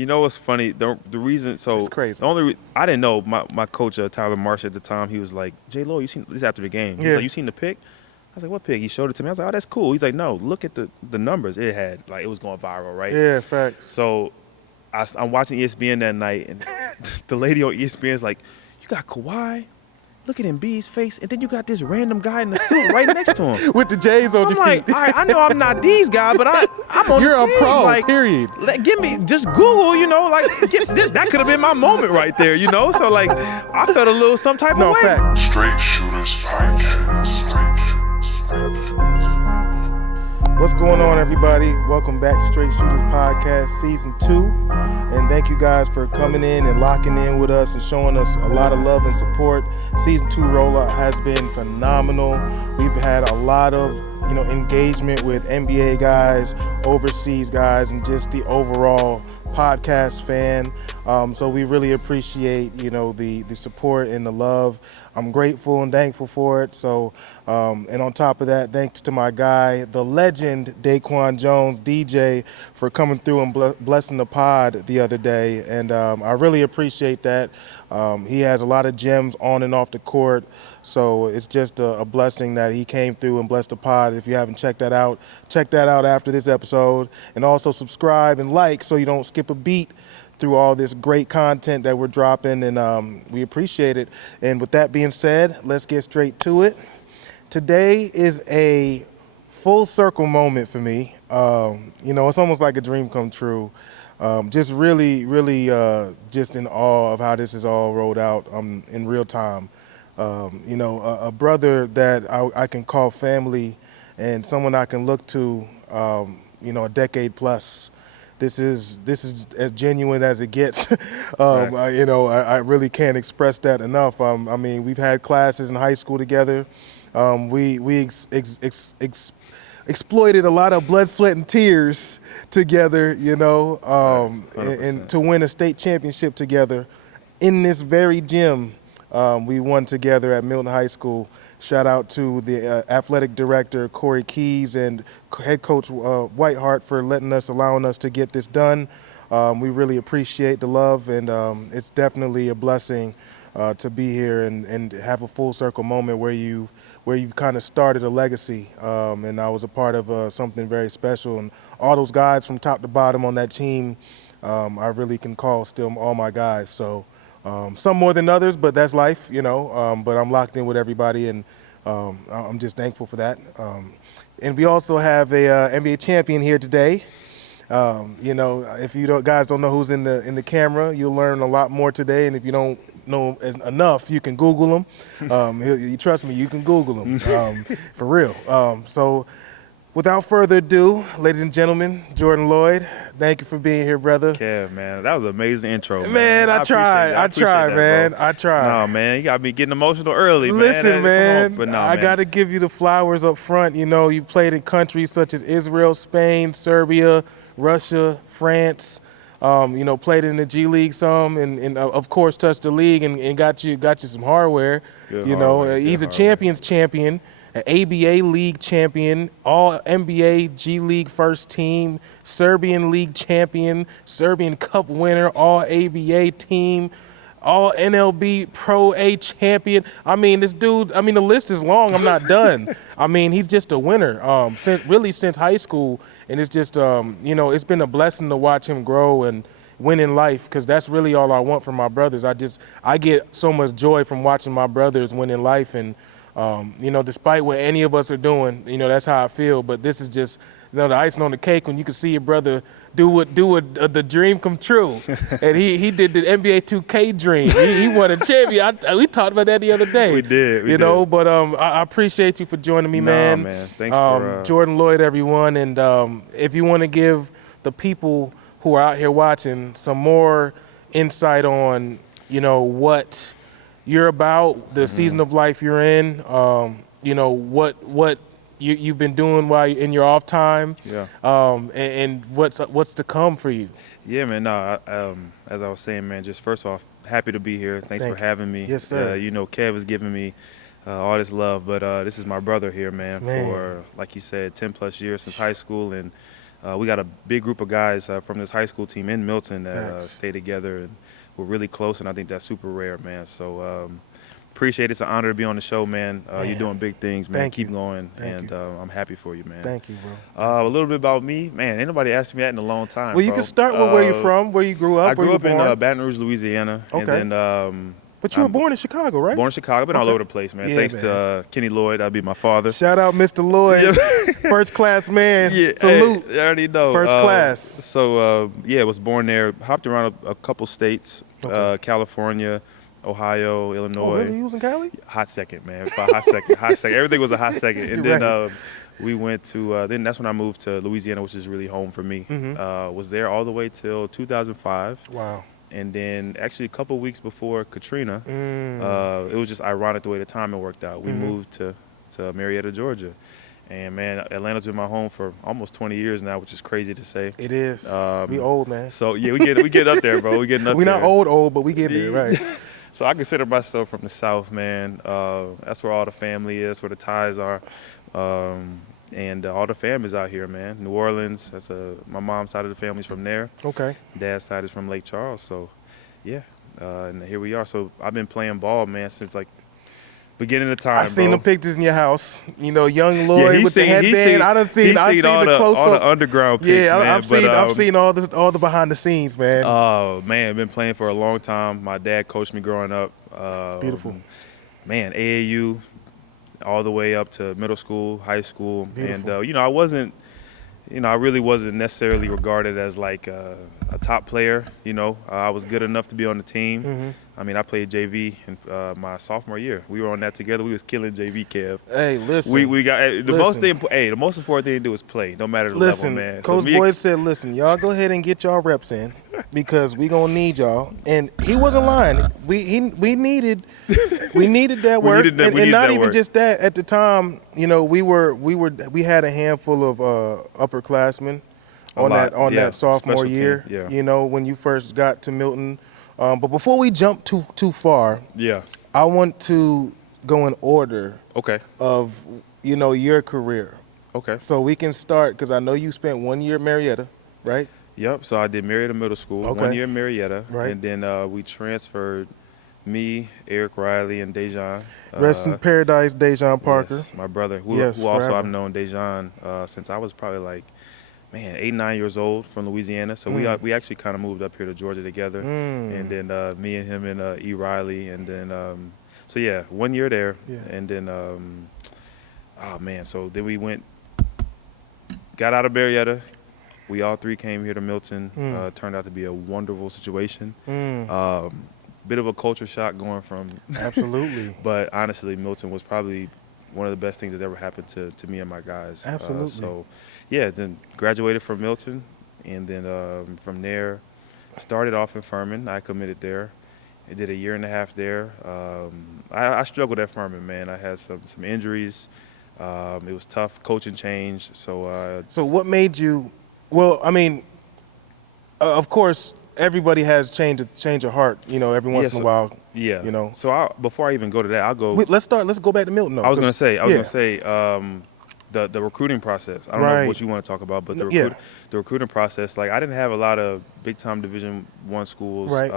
You know what's funny? The reason, so It's crazy. the only I didn't know my coach Tyler Marsh at the time. He was like, "J Lo, you seen this after the game?" He's like, "You seen the pic?" I was like, "What pic?" He showed it to me. I was like, "Oh, that's cool." He's like, "No, look at the numbers. It had like it was going viral, right?" Yeah, facts. So I'm watching ESPN that night, and the lady on ESPN is like, "You got Kawhi. Look at Embiid's face, and then you got this random guy in the suit right next to him with the J's on I'm your like, feet. all right, I know I'm not these guys, but I'm on You're the a team. pro. Like, Period. Give me just Google, like get this. That could have been my moment right there, So like, I felt a little some type of way. Fact. Straight Shooters Podcast. What's going on, everybody? Welcome back to Straight Shooters Podcast Season 2. And thank you guys for coming in and locking in with us and showing us a lot of love and support. Season 2 rollout has been phenomenal. We've had a lot of engagement with NBA guys, overseas guys, and just the overall podcast fan. So we really appreciate, the support and the love. I'm grateful and thankful for it. So, and on top of that, thanks to my guy, the legend, Daquan Jones, DJ, for coming through and blessing the pod the other day. And I really appreciate that. He has a lot of gems on and off the court. So it's just a blessing that he came through and blessed the pod. If you haven't checked that out, check that out after this episode. And also subscribe and like so you don't skip a beat through all this great content that we're dropping, and we appreciate it. And with that being said, let's get straight to it. Today is a full circle moment for me. It's almost like a dream come true. Just really, just in awe of how this is all rolled out in real time. A brother that I can call family and someone I can look to, a decade plus. This is as genuine as it gets. I really can't express that enough. We've had classes in high school together. We exploited a lot of blood, sweat, and tears together, and to win a state championship together in this very gym. We won together at Milton High School. Shout out to the athletic director, Corey Keys, and head coach Whitehart for allowing us to get this done. We really appreciate the love, and it's definitely a blessing to be here and have a full circle moment where you've kind of started a legacy. And I was a part of something very special. And all those guys from top to bottom on that team, I really can call still all my guys. So. Some more than others, but that's life, but I'm locked in with everybody, and I'm just thankful for that. And we also have a NBA champion here today. If you guys don't know who's in the camera, you'll learn a lot more today. And if you don't know enough, you can Google him. You trust me, you can Google him for real. So without further ado, ladies and gentlemen, Jordan Loyd, thank you for being here, brother. Kev, man, that was an amazing intro, man. Man, I tried, man. I tried. No, man, you got me getting emotional early, man. Listen, man, But no, I man. got to give you the flowers up front. You played in countries such as Israel, Spain, Serbia, Russia, France. Played in the G League some, and of course touched the league and got you some hardware. He's a champions champion. An ABA League champion, all NBA G League first team, Serbian League champion, Serbian Cup winner, all ABA team, all NLB Pro A champion. This dude, the list is long. I'm not done. He's just a winner since high school. And it's just, it's been a blessing to watch him grow and win in life, because that's really all I want from my brothers. I get so much joy from watching my brothers win in life. And despite what any of us are doing, that's how I feel. But this is just, the icing on the cake when you can see your brother do the dream come true. And he did the NBA 2K dream. He won a champion. We talked about that the other day. We did. But I appreciate you for joining me, man. Man. Thanks for Jordan Loyd, everyone. And if you want to give the people who are out here watching some more insight on, what you're about, the season of life you're in, what you've been doing while you're in your off time, and what's to come for you. Yeah, man. No, as I was saying, man, just first off, happy to be here. Thanks for having me. Yes, sir. Kev has given me all this love, but this is my brother here, man. For, like you said, 10 plus years since high school, and we got a big group of guys from this high school team in Milton that Thanks. stay together, and we're really close, and I think that's super rare, man. So appreciate it. It's an honor to be on the show, man. You're doing big things, man. Thank Keep you. going, Thank and I'm happy for you, man. Thank you, bro. A little bit about me, man. Ain't nobody asked me that in a long time. Well, you bro. can start with where you're from, where you grew up. I grew where up you were in born. Baton Rouge, Louisiana, Okay. and then But you were I'm born in Chicago, right? born in Chicago, been all Okay. over the place, man. Yeah, Thanks man. to Kenny Loyd, that'd be my father. Shout out Mr. Lloyd, first class man. Salute. Hey, I already know. First class. So was born there. Hopped around a couple states, Okay. California, Ohio, Oh, Illinois. really? You was in Cali? Hot second, man. Hot second. Hot second. Everything was a hot second. And then Right. we went to. Then that's when I moved to Louisiana, which is really home for me. Mhm. Was there all the way till 2005. Wow. And then actually a couple weeks before Katrina, Mm. it was just ironic the way the timing worked out. We Mhm. moved to Marietta, Georgia. And, man, Atlanta's been my home for almost 20 years now, which is crazy to say. It is. Um, We old, man. So, yeah, we get up there, bro. We getting up We there. not old, but we get there, right? So I consider myself from the South, man. That's where all the family is, where the ties are. And all the family's out here, man. New Orleans, my mom's side of the family's from there. Okay. Dad's side is from Lake Charles, so yeah, and here we are. So I've been playing ball, man, since like beginning of time. I seen bro. the pictures in your house. You know, young Lloyd he with the seen- he headband. seen- I done seen. he I seen seen all the close all the up. underground pics, Yeah, man. I've seen. but, I've seen all the behind the scenes, man. Oh man, been playing for a long time. My dad coached me growing up. Beautiful. Man, AAU, all the way up to middle school, high school, Beautiful. and I really wasn't necessarily regarded as like a top player. I was good enough to be on the team. Mhm. I mean, I played JV in my sophomore year. We were on that together. We was killing JV, Kev. Hey, listen. We got the Listen. most important thing to do is play, no matter the Listen, level, man. Coach me- Boyd said, "Listen, y'all go ahead and get y'all reps in because we gonna need y'all." And he wasn't lying. We needed that We work, needed that- and we needed not that even work. just that. At the time, we had a handful of upperclassmen A on lot, that yeah. sophomore Special team, year. yeah. When you first got to Milton. But before we jump too far, Yeah. I want to go in order Okay. of your career. Okay. So we can start because I know you spent 1 year at Marietta, right? Yep. So I did Marietta Middle School, Okay. 1 year in Marietta, Right. and then we transferred. Me, Eric Riley, and Dejan. Rest in paradise, Dejan Parker. Yes, my brother, who Yes, also forever. I've known Dejan since I was probably like, 8, 9 years old from Louisiana. So we actually kind of moved up here to Georgia together, and then me and him and E. Riley, and then 1 year there, Yeah. and then so then we got out of Marietta. We all three came here to Milton. Turned out to be a wonderful situation. Bit of a culture shock going from Absolutely. but honestly, Milton was probably one of the best things that's ever happened to me and my guys. Absolutely. Then graduated from Milton, and then from there, started off in Furman. I committed there. I did a year and a half there. I struggled at Furman, man. I had some injuries. It was tough. Coaching changed. So So what made you? Well, I mean, of course, everybody has change of heart. Every once in a while. yeah. You know. So before I even go to that, I'll go. Let's go back to Milton. Though, I was gonna 'cause- say, yeah. The recruiting process. I don't know Right. what you want to talk about, but Yeah. the recruiting process. Like, I didn't have a lot of big time Division I schools. Right.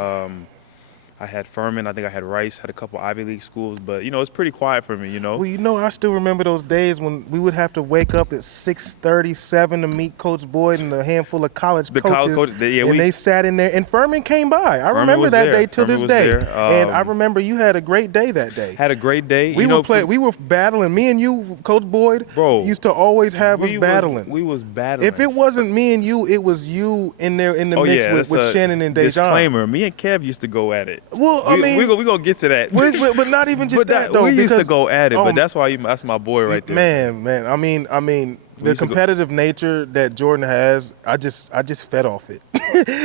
I had Furman. I think I had Rice. Had a couple Ivy League schools, but it's pretty quiet for me. Well, I still remember those days when we would have to wake up at 6:37 to meet Coach Boyd and a handful of college The coaches. college coaches, they sat in there, and Furman came by. I Furman remember was that there. day to Furman this was day, there. and I remember you had a great day that day. Had a great day. We were battling. Me and you, Coach Boyd, Bro, used to always have us battling. We was battling. If it wasn't me and you, it was you in there in the mix that's with a Shannon and Dejan. disclaimer. Me and Kev used to go at it. Well, I mean, we gonna get to that. but not even just that though. we used to because, go at it, but that's why that's my boy right there. Man. I mean, the used to go- competitive nature that Jordan has, I just fed off it.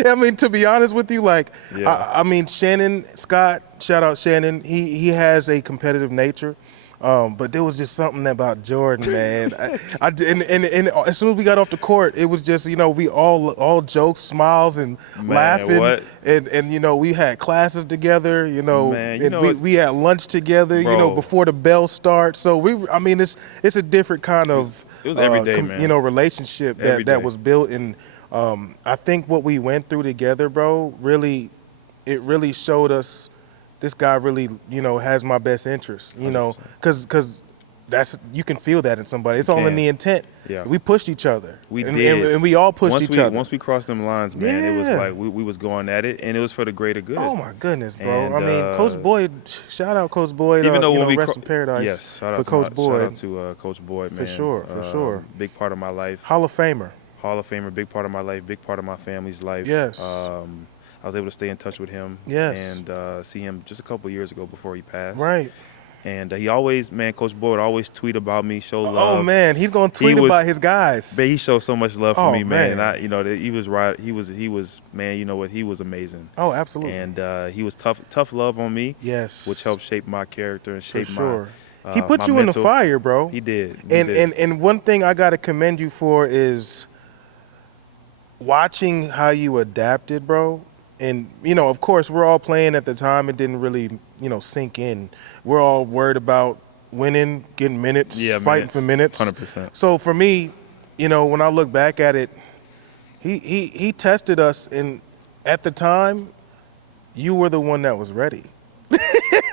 I mean, to be honest with you, like, Yeah. I mean, Shannon Scott, shout out Shannon. He has a competitive nature. But there was just something about Jordan, man. And as soon as we got off the court, it was just, we all jokes, smiles, and Man, laughing. what? And we had classes together, Man, and we had lunch together, Bro. before the bell starts. So it's a different kind of It was every day, man. Relationship Every that day. was built. And I think what we went through together, bro, it really showed us this guy really, has my best interest, 100%. because you can feel that in somebody. It's all in the intent. Yeah. We pushed each other. We and, did. And we all pushed each other. Once we crossed them lines, man, it was Yeah. like we was going at it, and it was for the greater good. Oh my goodness, bro! And, I mean, Coach Boyd. Shout out, Coach Boyd. Even though when we rest in paradise. yes, shout for out to Coach Boyd. Shout out to Coach Boyd, man. For sure. Big part of my life. Hall of Famer. Hall of Famer, big part of my life, big part of my family's life. Yes. I was able to stay in touch with him. Yes. And see him just a couple of years ago before he passed. Right. And he always, man, Coach Boyd always tweet about me, show love. Oh man, he's gonna tweet about his guys. But he showed so much love for Oh, me, man. man. And he was right. He was, man. You know what? He was amazing. Oh, absolutely. And he was tough love on me. Yes. Which helped shape my character and For shape sure. my. He put my you in the mental. fire, bro. He did. And one thing I gotta commend you for is watching how you adapted, bro. And of course, we're all playing at the time. It didn't really, sink in. We're all worried about winning, getting minutes, fighting for minutes. 100%. So for me, when I look back at it, he tested us, and at the time, you were the one that was ready.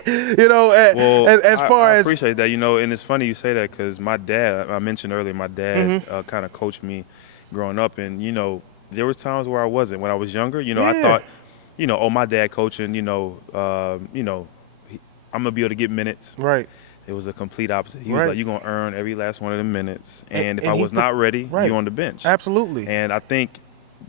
As far I as appreciate that, and it's funny you say that because my dad, I mentioned earlier, my dad kind of coached me growing up, and there was times where I wasn't. When I was younger, I thought, my dad coaching, I'm gonna be able to get minutes. right. It was a complete opposite. He was Right. like, you're gonna earn every last one of the minutes, and if and I he was not ready, right. you're on the bench. Absolutely. And I think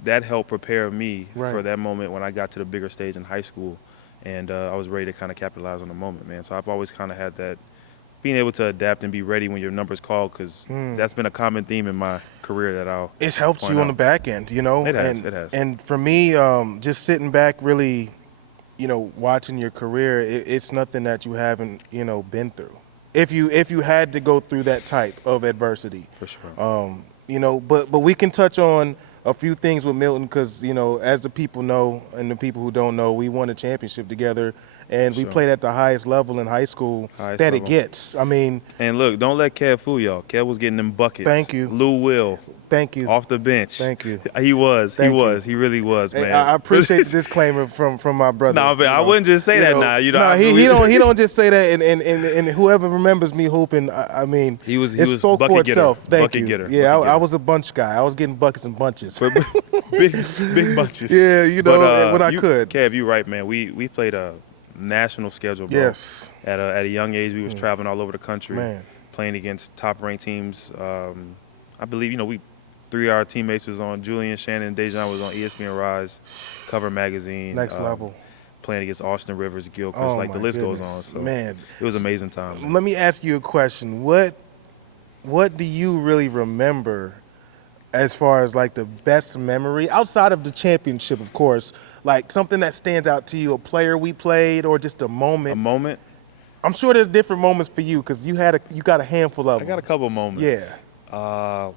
that helped prepare me Right. for that moment when I got to the bigger stage in high school, and I was ready to kind of capitalize on the moment, man. So I've always kind of had that, being able to adapt and be ready when your number's called, because that's been a common theme in my career that I'll. It's helped point you on out. the back end, It has, And, it has. And for me, just sitting back, really, watching your career, it's nothing that you haven't, been through. If you had to go through that type of adversity, For sure. but we can touch on a few things with Milton because as the people know and the people who don't know, we won a championship together, and we Sure. played at the highest level in high school Highest that level. it gets. I mean, And look, don't let Kev fool y'all. Kev was getting them buckets. Thank you. Lou Will thank you. off the bench. Thank you. He was. Thank he you. was. He really was, Hey, man. I appreciate the disclaimer from my brother. No, but I wouldn't just say that now. No, I he really- don't just say that, and whoever remembers me hooping, I mean, He was it spoke bucket for getter. itself. Thank Bucket you. getter. Yeah, Bucket I getter. was a bunch guy. I was getting buckets and bunches. But big bunches. Yeah, when I you- could. Kev, you're right, man. We played a national schedule, bro. Yes, At a young age, we was traveling all over the country, man. playing against top-ranked teams. I believe, we 3 of our teammates was on. Julian, Shannon, and Dejan was on ESPN Rise, Cover Magazine. Next level. Playing against Austin Rivers, Gilchrist, Oh, like the my list goes goodness. on. So Man, it was an amazing time. man. let me ask you a question. What do you really remember as far as like the best memory outside of the championship, of course, like something that stands out to you, a player we played or just a moment? A moment. I'm sure there's different moments for you because you got a handful of I them. got a couple moments. Yeah. I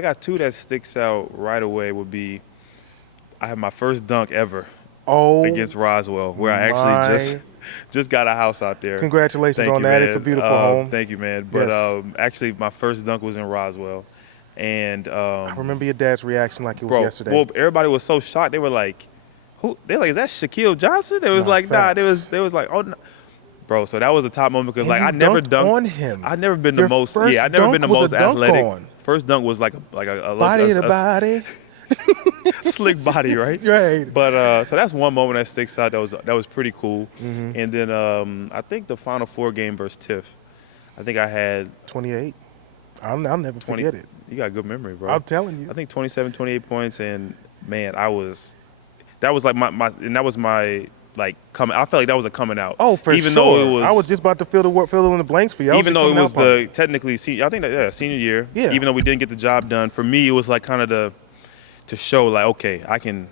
got two that sticks out right away. Would be, I had my first dunk ever Oh, against Roswell, where I my. actually just got a house out there. Congratulations Thank on you, that. man. It's a beautiful home. Thank you, man. But Yes. actually, my first dunk was in Roswell, and I remember your dad's reaction like it was bro, yesterday. well, everybody was so shocked. They were like, "Who?" They're like, "Is that Shaquille Johnson?" They was Nah, like, "Nah." facts. They was like, "Oh, no." Bro." So that was a top moment because And like you I never dunked dunked on him. I never been Your the most. first Yeah, I never been the dunk was most a dunk athletic. on. First dunk was like a body to a body. slick body, right? Right. But so that's one moment that sticks out. That was pretty cool. Mm-hmm. And then I think the Final Four game versus Tiff. I think I had 28. I'll never 20. forget it. You got good memory, bro. I'm telling you. I think 27, 28 points, and man, that was like my and that was my like coming. I felt like that was a coming out. Oh, for even sure. though it was, I was just about to fill in the blanks for you. even though it was the technically senior, I think that senior year. Yeah. Even though we didn't get the job done, for me it was like kind of to show like, okay, I can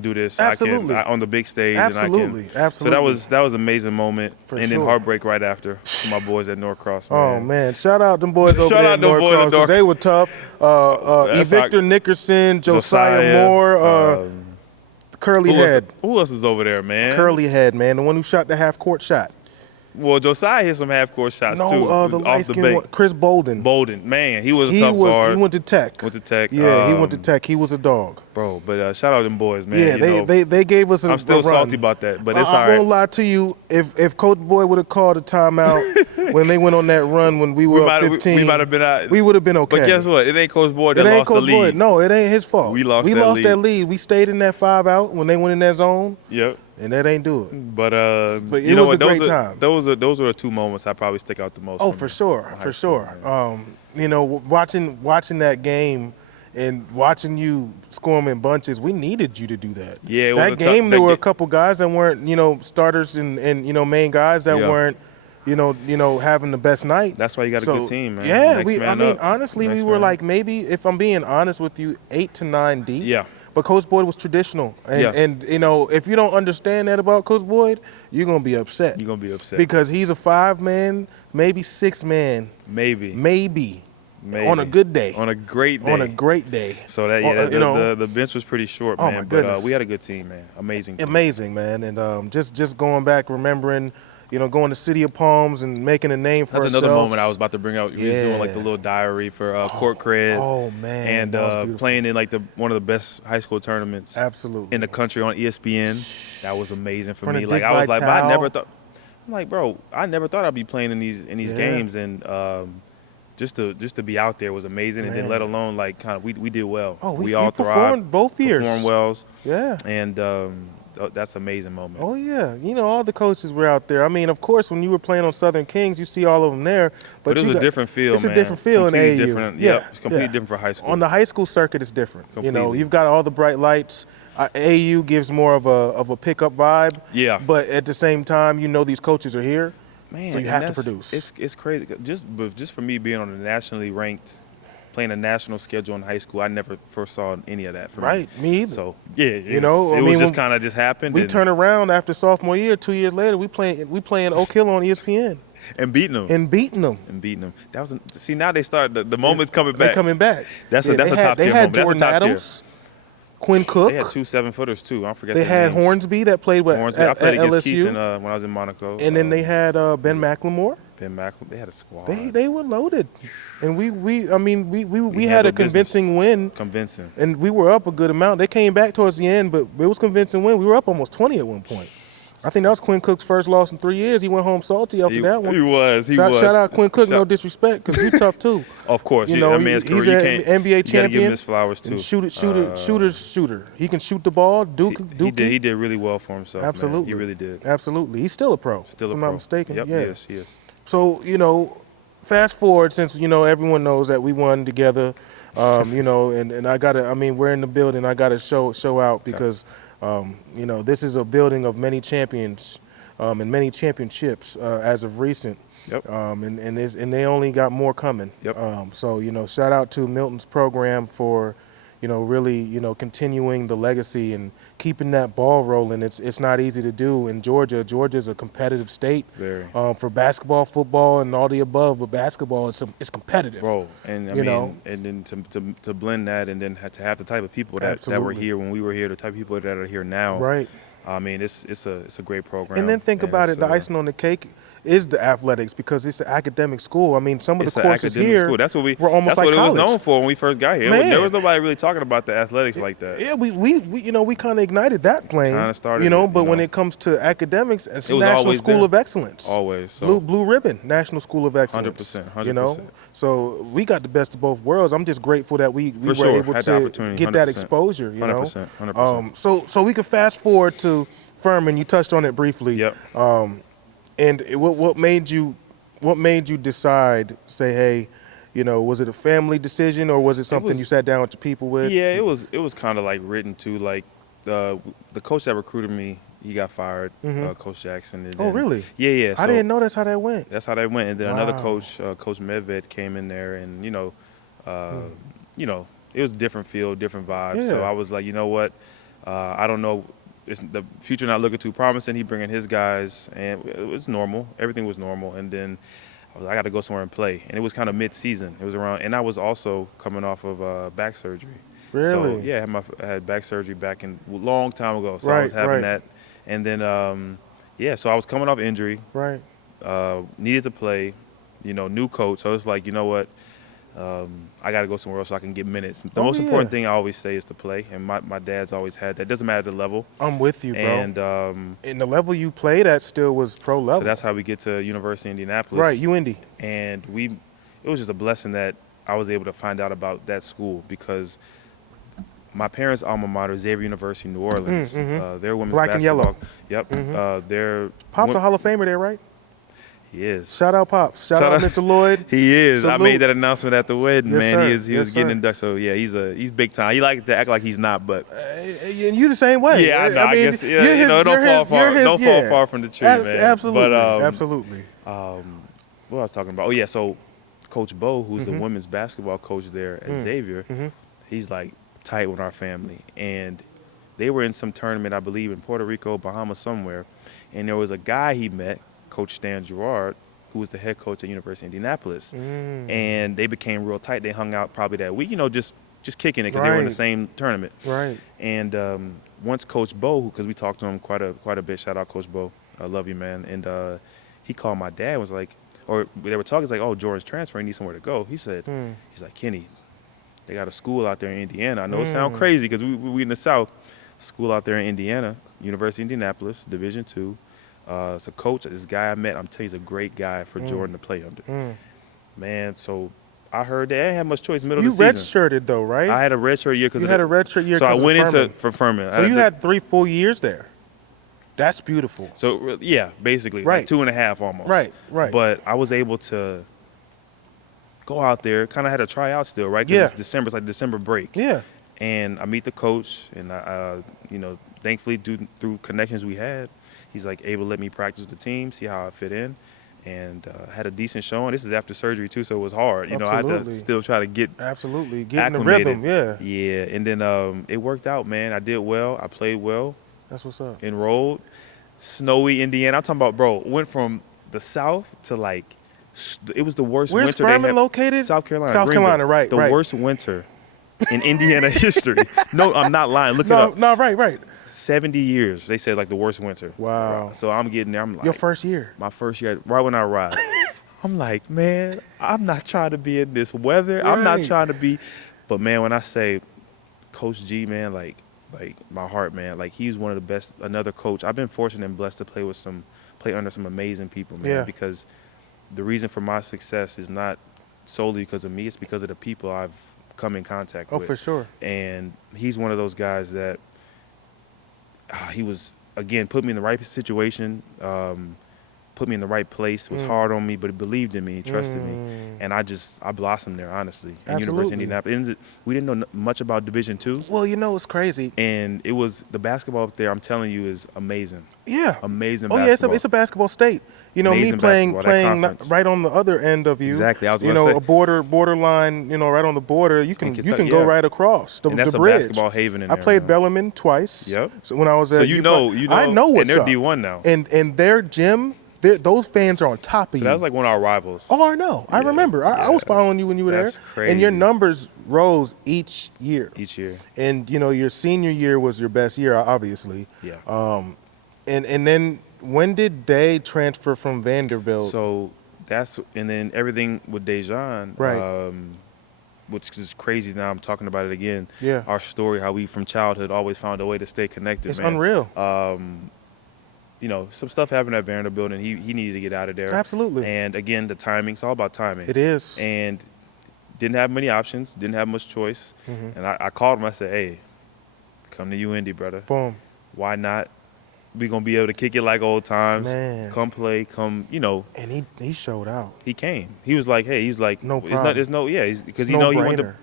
do this. Absolutely. I can on the big stage. Absolutely. And I can. Absolutely. So that was an amazing moment. For and sure. then heartbreak right after for my boys at Norcross. Oh Man. man! Shout out them boys over Shout there out at them boys at Norcross because they were tough. That's Victor Nickerson, Josiah Moore, Curly who Head, else is over there, man? Curly Head, man, the one who shot the half court shot. Well, Josiah hit some half-court shots too. No, the off the light-skinned bank. one, Chris Bolden. Bolden, man, he was a tough guard. He went to Tech. Went to Tech. Yeah, he went to Tech. He was a dog. Bro, but shout out them boys, man. Yeah, You know, they gave us a I'm still a run. salty about that, but it's all I right. won't lie to you. If Coach Boyd would have called a timeout when they went on that run when we were up 15, we might have been out. we would have been okay. But guess what? It ain't Coach Boyd that It ain't lost the Coach lead. Boyd. No, it ain't his fault. We lost that lead. We stayed in that 5 out when they went in that zone, Yep. and that ain't do it. But But you it know was what? a great time. Those are the two moments I probably stick out the most. Oh, from for sure, high for school, sure. man. You know, watching that game and watching you score them in bunches, we needed you to do that. Yeah, it was that a game. tough- There that were a ga- couple guys that weren't, starters and main guys that Yeah. weren't, having the best night. That's why you got a good team, man. Yeah, Next man I mean, up. honestly, Next we were man like maybe, if I'm being honest with you, 8 to 9 deep. Yeah. But Coach Boyd was traditional, and if you don't understand that about Coach Boyd, you're gonna be upset. You're gonna be upset Because he's a 5-man, maybe 6-man, maybe on a good day. on a great day. On a great day. So that the bench was pretty short, Oh, man. my But goodness. we had a good team, man. Amazing. Team. Amazing, man. And just going back, remembering, going to City of Palms and making a name for That's ourselves. another moment I was about to bring up. He was doing like the little diary for court cred. Oh, man. And that was beautiful. playing in like one of the best high school tournaments Absolutely. in the country on ESPN. That was amazing for Front me. of Like Dick I was like, Vitale. I never thought. I'm like, bro, I never thought I'd be playing in these Yeah. games, and just to be out there was amazing. And then Man. let alone like kind of we did well. Oh, we we all performed thrived. both years. Performed well, Yeah. and that's an amazing moment. Oh, yeah. All the coaches were out there. I mean, of course, when you were playing on Southern Kings, you see all of them there. But it was a different feel, It's man. a different feel Completely in AAU. different. Yeah, Yep, it's completely yeah. different for high school. On the high school circuit, it's different. Completely. You've got all the bright lights. AAU gives more of a pickup vibe. Yeah. But at the same time, these coaches are here. Man, So you and have to that's- produce. It's crazy. Just for me being on a nationally ranked, playing a national schedule in high school, I never foresaw any of that for Right, me either. So yeah, it I was mean, just when kind of just happened. We and, turn around after sophomore year, 2 years later, we playing Oak Hill on ESPN and beating them. and beating them. That was see now they start the moment's coming back. They're coming back. That's a they top had, tier They had moment. That's a Jordan top tier. Adams, Quinn Cook. They had 2 7-footers too. I don't forget. They their had names. Hornsby that played Hornsby. I at played against LSU. Keith when I was in Monaco. And then they had Ben McLemore. Ben Macklin. They had a squad. They were loaded, and we had handled a convincing win, Convincing. and we were up a good amount. They came back towards the end, but it was a convincing win. We were up almost 20 at one point. I think that was Quinn Cook's first loss in 3 years. He went home salty after that one. He was. Shout out Quinn Cook. No disrespect, because you're tough too. Of course. You yeah, know, that man's he's career. an You can't. NBA You gotta give champion. him his flowers too. And shooter. He can shoot the ball. He did really well for himself. Absolutely. Man. He really did. Absolutely. He's still a pro. Still if a I'm pro. not mistaken. Yep, Yeah. Yes, he is. So, fast forward, since, everyone knows that we won together, and we're in the building. I got to show out because, this is a building of many champions and many championships as of recent. Yep. And they only got more coming. Yep. So, shout out to Milton's program for, really, continuing the legacy and keeping that ball rolling. It's not easy to do in Georgia. Georgia's a competitive state. Very. For basketball, football, and all the above, but basketball, it's competitive. Bro, and and then to blend that, and then to have the type of people that were Absolutely. here when we were here, the type of people that are here now. Right. I mean, it's a great program. And then think about it, the icing on the cake is the athletics, because it's an academic school. I mean, some of It's the an courses academic here school. That's what were almost that's like what college. it was known for when we first got here. Man. There was nobody really talking about the athletics like that. Yeah, we kind of ignited that flame. Kinda started but it, when it comes to academics, it's It was National always School there. of Excellence. Always. So Blue ribbon, National School of Excellence. 100%. So we got the best of both worlds. I'm just grateful that we were sure. able Had the to opportunity, get that 100%. exposure. 100%. So we could fast forward to Furman. You touched on it briefly. Yep. And what made you decide, say, hey, was it a family decision, or was it something you sat down with your people with? Yeah, it was kind of like written to, like the coach that recruited me. He got fired, Coach Jackson. And Oh, then, really? Yeah. I didn't know that's how that went. That's how they went. And then another Wow. coach, Coach Medved, came in there, and it was a different feel, different vibe. Yeah. So I was like, you know what? I don't know. It's the future not looking too promising. He bringing his guys, and it was normal. Everything was normal. And then I got to go somewhere and play. And it was kind of mid-season. It was around, and I was also coming off of back surgery. Really? So yeah, I had back surgery back in a long time ago. So I was Right, having right. that, and then so I was coming off injury. Right. needed to play, new coach. So it's like, you know what, I got to go somewhere else so I can get minutes. The most important thing I always say is to play, and my dad's always had that. Doesn't matter the level. I'm with you, bro. And the level you played at still was pro level. So that's how we get to University of Indianapolis. Right, UIndy. And it was just a blessing that I was able to find out about that school because my parents' alma mater, Xavier University, New Orleans. Their women's Black basketball. and yellow. Yep. Their Pop's a Hall of Famer there, right? He is. Shout out Pops. Shout out Mr. Loyd. He is. Salute. I made that announcement at the wedding, Yes, man. sir. He was getting inducted. So yeah, he's big time. He likes to act like he's not, but And you the same way. yeah, I know. I mean, guess it don't fall far from the tree, man. Absolutely. But, absolutely. What I was talking about? Oh yeah, so Coach Bo, who's the women's basketball coach there at Xavier, he's like tight with our family, and they were in some tournament, I believe, in Puerto Rico, Bahamas, somewhere, and there was a guy he met, Coach Stan Gerard, who was the head coach at University of Indianapolis, and they became real tight. They hung out probably that week, just kicking it because they were in the same tournament. Right. And once Coach Bo, because we talked to him quite a bit, shout out Coach Bo, I love you, man. And he called my dad, was like, or they were talking, it's like, oh, Jordan's transferring, he needs somewhere to go. He said, he's like, Kenny, they got a school out there in Indiana. I know it sounds crazy because we in the South. School out there in Indiana, University of Indianapolis, Division II. It's a coach, this guy I met, I'm telling you, he's a great guy for Jordan to play under. Man, so I heard they didn't have much choice middle of the season. You redshirted though, right? I had a redshirt year because you had a redshirt year. So I went Furman. for Furman. So you had 3 full years there. That's beautiful. So yeah, basically, right. Like 2.5 almost. Right. But I was able to go out there, kind of had a tryout still, right? Because it's December, it's like December break. Yeah. And I meet the coach, and thankfully through connections we had, he's like able to let me practice with the team, see how I fit in, and had a decent showing. This is after surgery too, so it was hard. I had to still try to get in the acclimated. rhythm. Yeah, and then it worked out, man. I did well. I played well. That's what's up. Enrolled. Snowy Indiana. I'm talking about, bro. Went from the South to like, it was the worst Where's winter. Where's Furman they had. located? South Carolina. South Greenville. Carolina, right. The worst winter in Indiana history. No, I'm not lying. Look it up. No, right. 70 years, they said, like the worst winter. Wow. So I'm getting there. I'm like, your first year. My first year, right when I arrived. I'm like, man, I'm not trying to be in this weather. Right. I'm not trying to be. But, man, when I say Coach G, man, like my heart, man, like he's one of the best, another coach. I've been fortunate and blessed to play under some amazing people, man, because the reason for my success is not solely because of me. It's because of the people I've come in contact with. Oh, for sure. And he's one of those guys that he was, again, put me in the right situation, put me in the right place, was hard on me, but he believed in me, he trusted me. And I blossomed there, honestly, at University of Indianapolis. We didn't know much about Division II. Well, it's crazy. And it was, the basketball up there, I'm telling you, is amazing. Yeah. Amazing Oh, basketball. yeah, it's a basketball state. Amazing me playing conference. right on the other end of you. Exactly, I was going to say. A borderline, right on the border, you can go right across the and that's the a bridge. basketball haven in I there, played man. Bellarmine twice. Yep. So when I was at I know what's and they're up. D1 now. And their gym, those fans are on top of you. So that was like one of our rivals. Oh, I know. I remember. I was following you when you were That's there. crazy. And your numbers rose each year. And, your senior year was your best year, obviously. Yeah. And then when did they transfer from Vanderbilt? So and then everything with Dejan, right. Which is crazy now I'm talking about it again. Yeah. Our story, how we from childhood always found a way to stay connected, it's man. Unreal. Some stuff happened at Vanderbilt, and he needed to get out of there. Absolutely. And again, the timing, it's all about timing. It is. And didn't have many options, didn't have much choice. And I called him, I said, hey, come to UIndy, brother. Boom. Why not? We going to be able to kick it like old times. Man. Come play, And he showed out. He came. He was like, hey, no problem. Because he wanted to.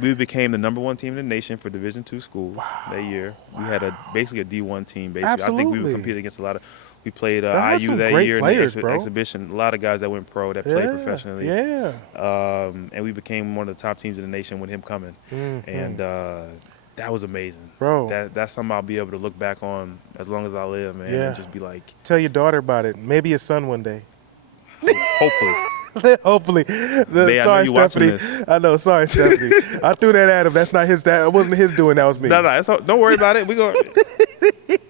We became the #1 team in the nation for Division II schools that year. We had basically a D1 team. Basically, Absolutely. I think we would compete against a lot of. We played had IU some that great year players, in bro. the exhibition. A lot of guys that went pro that played professionally. Yeah. And we became one of the top teams in the nation with him coming. And that was amazing, bro. That's something I'll be able to look back on as long as I live, man. Yeah. And just be like, tell your daughter about it. Maybe your son one day. hopefully. Hopefully. May, sorry, I know you watching Stephanie. this. I know. Sorry, Stephanie. I threw that at him. That's not his. That wasn't his doing. That was me. No, don't worry about it. We going.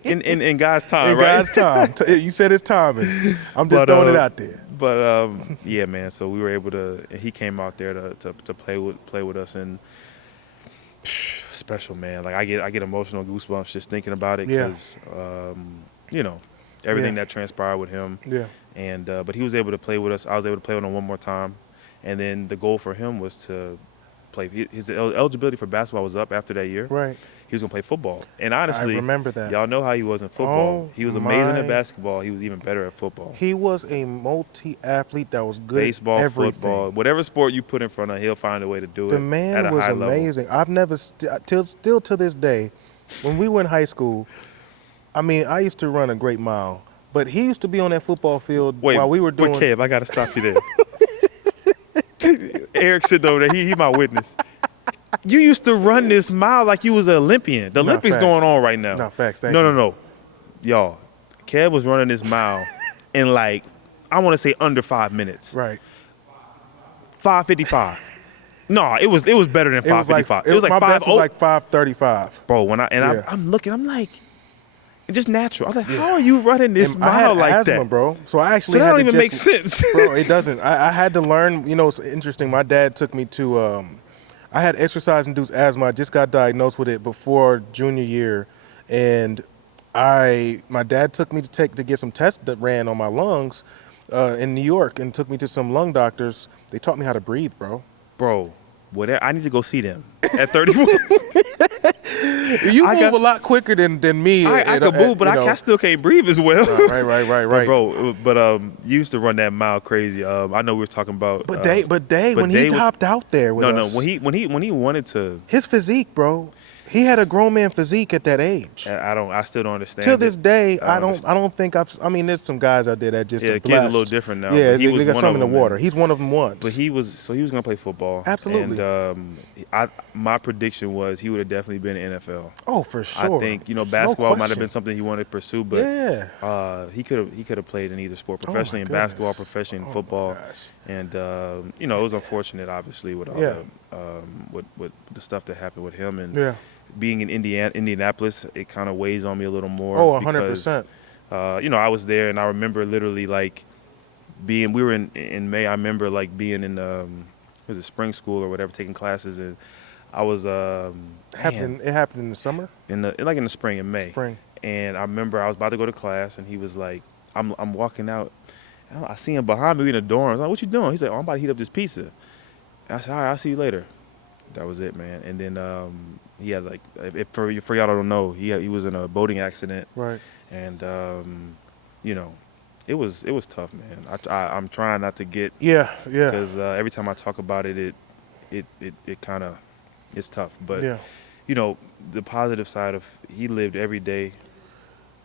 in God's time, In right? God's time. You said it's timing. I'm just throwing it out there. But yeah, man. So we were able to. He came out there to play with us, and special, man. Like I get emotional goosebumps just thinking about it because you know everything that transpired with him. Yeah. And but he was able to play with us. I was able to play with him one more time, and then the goal for him was to play. His eligibility for basketball was up after that year. Right. He was gonna play football, and honestly, I remember that. Y'all know how he was in football. Oh, He was amazing my. at basketball. He was even better at football. He was a multi-athlete that was good Baseball, at everything. football, whatever sport you put in front of, he'll find a way to do it. The man at a was high level. amazing. I've never, still to this day, when we were in high school, I mean, I used to run a great mile, but he used to be on that football field while we were doing. Wait, Kev, I gotta stop you there. Eric sitting over there. He my witness. You used to run this mile like you was an Olympian. The Olympics facts. going on right now. No, facts. Thank you. No. Y'all, Kev was running this mile in like, I want to say under 5 minutes. Right. 5:55. No, it was better than 5:55. It was like my 5. best was like 5:35. Bro, I'm looking, I'm like, it's just natural. I was like, how are you running this And I mile had like asthma, that, bro? So I actually So that had don't to even make just- sense. Bro, it doesn't. I had to learn. You know, it's interesting. My dad took me to. I had exercise-induced asthma. I just got diagnosed with it before junior year, and my dad took me to get some tests that ran on my lungs in New York, and took me to some lung doctors. They taught me how to breathe, bro. Bro, whatever. I need to go see them at 31. You move a lot quicker than me. I can move, but I still can't breathe as well. Right. Bro, you used to run that mile crazy. I know we were talking about. But when he hopped out there with us. when he wanted to. His physique, bro. He had a grown man physique at that age. I still don't understand. Till this day, I don't think I mean, there's some guys out there that just Yeah, are kids a blessed. little different now. Yeah, but he was they got one something of in the them, water. man. He's one of them once. But he was gonna play football. Absolutely. And my prediction was he would have definitely been in NFL. Oh, for sure. I think There's basketball no might have question. been something he wanted to pursue, but Yeah. he could have played in either sport, Oh, my professionally in basketball, goodness. professionally in Oh, my football. gosh. And it was unfortunate, obviously, with all with the stuff that happened with him, and Yeah. being in Indianapolis, it kind of weighs on me a little more. Oh, because, 100%. I was there, and I remember literally like we were in May. I remember like being in was it spring school or whatever, taking classes, and I was It happened in the summer? in the spring, in May. Spring. And I remember I was about to go to class, and he was like, I'm walking out. I see him behind me in the dorm. I was like, what you doing? He's like, I'm about to heat up this pizza. And I said, all right, I'll see you later. That was it, man. And then he had like, for y'all that don't know, he was in a boating accident. Right. And it was tough, man. I'm trying not to get Yeah. because every time I talk about it kind of it's tough. But the positive side of he lived every day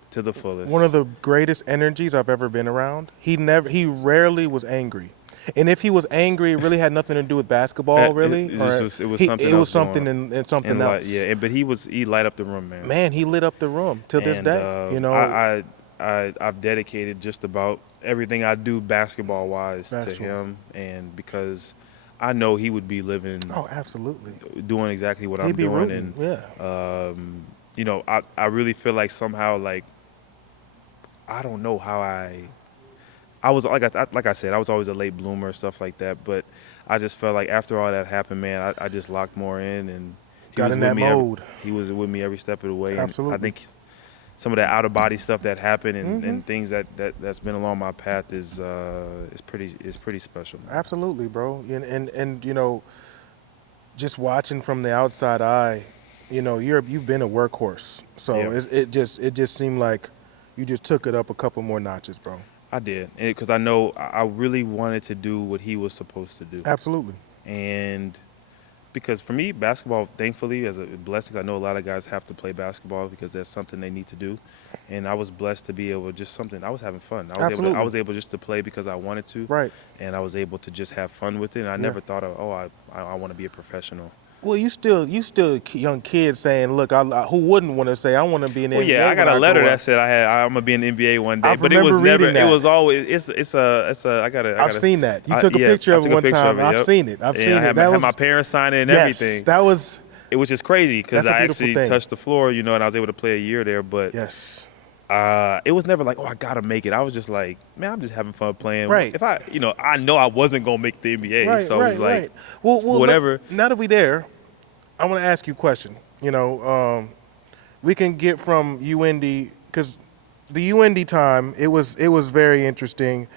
to the fullest. One of the greatest energies I've ever been around. He rarely was angry. And if he was angry, it really had nothing to do with basketball, really. It was something. It was else something going and something on. else. But he light up the room, man. Man, he lit up the room till this day. I've dedicated just about everything I do basketball wise to him, and because I know he would be living. Oh, absolutely. Doing exactly what He'd I'm be doing, rooting, and I really feel like somehow like I don't know how I was like I said, I was always a late bloomer, stuff like that. But I just felt like after all that happened, man, I just locked more in and got in that mode. He was with me every step of the way. Absolutely. And I think some of that out of body stuff that happened and things that's been along my path is pretty special, man. Absolutely, bro. And just watching from the outside eye, you've been a workhorse. So it just seemed like you just took it up a couple more notches, bro. I did, because I know I really wanted to do what he was supposed to do. Absolutely. And because for me, basketball, thankfully, is a blessing. I know a lot of guys have to play basketball because that's something they need to do. And I was blessed to be able I was having fun. I was able just to play because I wanted to. Right. And I was able to just have fun with it. And I never thought of, I want to be a professional. Well, you still a young kid saying, look, who wouldn't want to say, I want to be in the NBA? Yeah, I got a letter that said I'm gonna be in the NBA one day, but it was never. It was always. I've seen that. You took a picture of it one time. I've seen it. I had my parents sign it and everything. That was which is crazy because That's a I beautiful actually thing. touched the floor, and I was able to play a year there. But Yes. it was never like, oh, I gotta make it. I was just like, man, I'm just having fun playing. Right. If I know I wasn't gonna make the NBA, Right, so it was like, Well, whatever. now that we there, I want to ask you a question. We can get from UND because the UND time it was very interesting.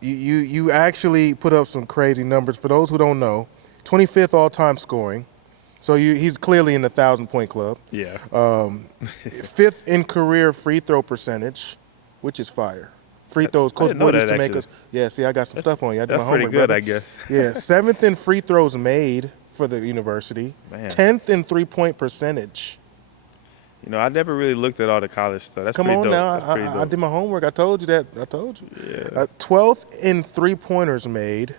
You actually put up some crazy numbers. For those who don't know, 25th all-time scoring. So he's clearly in the 1,000-point club. Yeah. 5th in career free throw percentage, which is fire. Free throws, Coach didn't know Boyd used that, to make actually. us. Yeah, see, I got some stuff on you. I did That's my pretty homework, good, brother. I guess. Yeah, 7th in free throws made for the university. Man. 10th in three-point percentage. I never really looked at all the college stuff. That's Come pretty on dope. now, That's pretty I dope. did my homework. I told you that. I told you. Yeah. 12th in three-pointers made,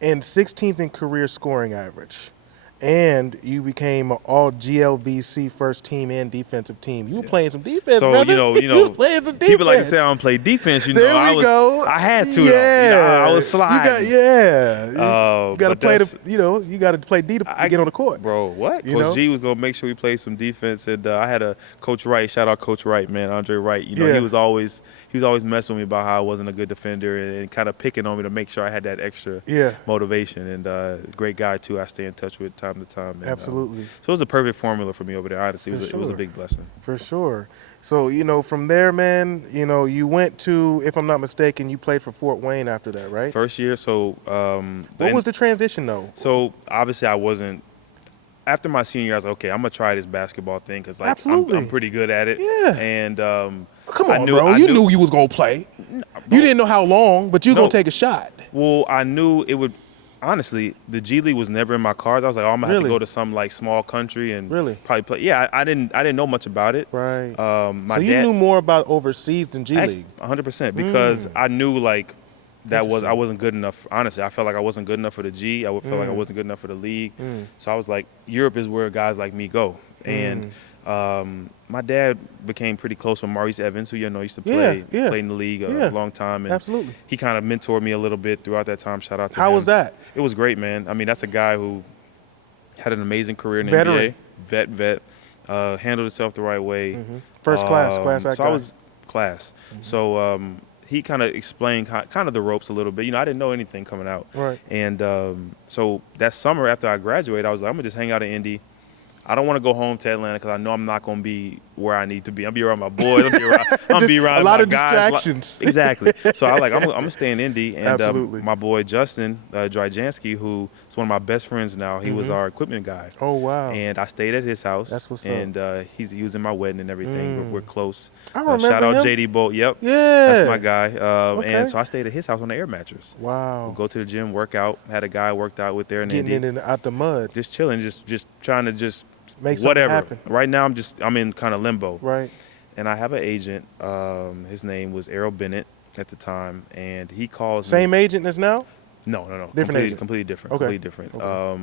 and 16th in career scoring average. And you became an all GLVC first team and defensive team. You were playing some defense, So brother. You were playing some defense. people like to say I don't play defense. There we go. I had to. Yeah, though. I was sliding. You got to but play that's- you got to play D to get on the court. Bro, what? You Coach know? G was gonna make sure we played some defense, and I had a Coach Wright. Shout out Coach Wright, man, Andre Wright. Yeah. He was always messing with me about how I wasn't a good defender and kind of picking on me to make sure I had that extra motivation. And great guy too. I stay in touch with time to time. And, Absolutely. so it was a perfect formula for me over there. Honestly, For it was a sure. big blessing. For sure. So, from there, man, you went to, if I'm not mistaken, you played for Fort Wayne after that, right? First year, so What was the transition, though? So obviously I wasn't. After my senior year, I was like, okay, I'm gonna try this basketball thing because Absolutely. I'm pretty good at it. Yeah. And Come I on, knew- bro. I You knew- knew you was going to play. You didn't know how long, but you were No. going to take a shot. Well, I knew it would. Honestly, the G League was never in my cards. I was like, oh, I'm gonna have Really? to go to some like small country and Really? probably play. Yeah, I didn't know much about it. Right. My So you dad, knew more about overseas than G League. 100% because I knew like I Interesting. wasn't good enough. Honestly, I felt like I wasn't good enough for the G. I felt like I wasn't good enough for the league. So I was like, Europe is where guys like me go. And my dad became pretty close with Maurice Evans, who used to play in the league a long time. And Absolutely. he kind of mentored me a little bit throughout that time. Shout out to him. How was that? It was great, man. I mean, that's a guy who had an amazing career in the Veteran. NBA. Vet. Handled himself the right way. First class act So guy. I was class. So he kind of explained kind of the ropes a little bit. I didn't know anything coming out. Right. And so that summer after I graduated, I was like, I'm going to just hang out in Indy. I don't want to go home to Atlanta because I know I'm not going to be where I need to be. I'll be around my boys. I'll be around A lot my of guys. distractions. Exactly. So I'm going to stay in Indy. And Absolutely. my boy Justin Dryjansky, who is one of my best friends now, he was our equipment guy. Oh, wow. And I stayed at his house. That's what's up. And he was in my wedding and everything. We're close. I remember Shout out him. JD Bolt. Yep. Yeah. That's my guy. Okay. And so I stayed at his house on the air mattress. Wow. Go to the gym, work out. Had a guy I worked out with there in Getting Indy. it out the mud. Just chilling, just trying to just Make something whatever. happen. Right now I'm in kind of limbo. Right. And I have an agent. His name was Errol Bennett at the time, and he calls Same me. agent as now? No. Different agent. Completely different. Okay. Completely different. Okay.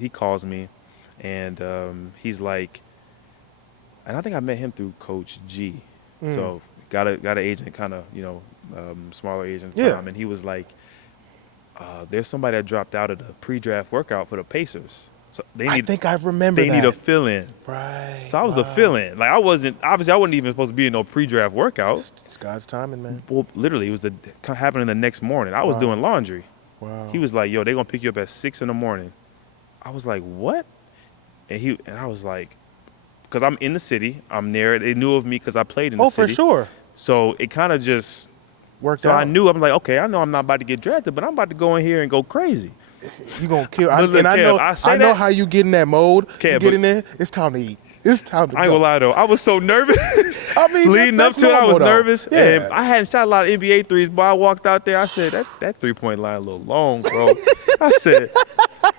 He calls me, and he's like, and I think I met him through Coach G. So got an agent, kind of smaller agent at the Yeah. time, and he was like, there's somebody that dropped out of the pre-draft workout for the Pacers. So I think I remember they that. need a fill-in. Right. So I was a fill-in. Like I wasn't even supposed to be in no pre-draft workout. It's God's timing, man. Well, literally, it was happening the next morning. I was doing laundry. Wow. He was like, "Yo, they're gonna pick you up at 6 a.m." I was like, "What?" And I was like, "Cause I'm in the city. I'm there. They knew of me because I played in the Oh, city. for sure. So it kind of just Worked so out. I knew. I'm like, okay, I know I'm not about to get drafted, but I'm about to go in here and go crazy. You gonna kill. But look, And I Kev, know. I say I know that- how you get in that mode. Kev, you but- get in there. It's time to eat. It's time to I ain't go. gonna lie though, I was so nervous. I mean, leading up that's to it, I normal, was though. nervous, Yeah. and I hadn't shot a lot of NBA threes. But I walked out there, I said, "That 3-point line a little long, bro." I said,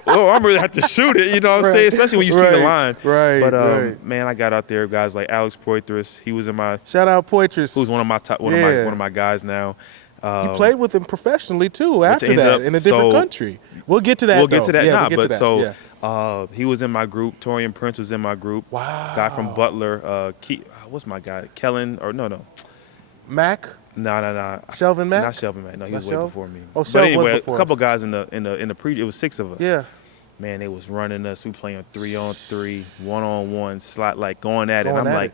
"Oh, I'm really have to shoot it." You know what I'm saying? Especially when you see the line. Right. But right. man, I got out there, guys like Alex Poitras. He was in my, Shout out Poitras. who's one of my top, one Yeah. of my guys now. You played with him professionally too. After ended that, up- in a different so- country. We'll get to that. We'll get to that Yeah, now. we'll get to But that. so Yeah. he was in my group. Torian Prince was in my group. Wow. Guy from Butler. What's my guy? Kellen or no. Mac, No. Shelvin Mac. Not Shelvin, man. No, he Not was way Shelv? before me. Oh, But Shelv was anyway, before a couple us. guys in the pre. It was 6 of us. Yeah. man, they was running us. We playing 3-on-3, 1-on-1, slot, like going at it. Going And I'm at like,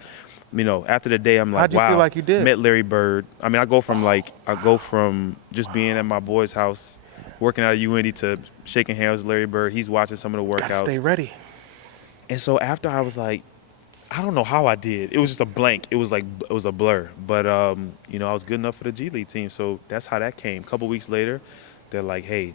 you know, after the day, I'm like, How'd you wow. feel like you did? Met Larry Bird. I mean, I go from just being at my boy's house, working out of UND to shaking hands with Larry Bird. He's watching some of the Gotta workouts. stay ready. And so after I was like, I don't know how I did. It was just a blank. It was a blur. But you know, I was good enough for the G League team. So that's how that came. A couple weeks later, they're like, hey,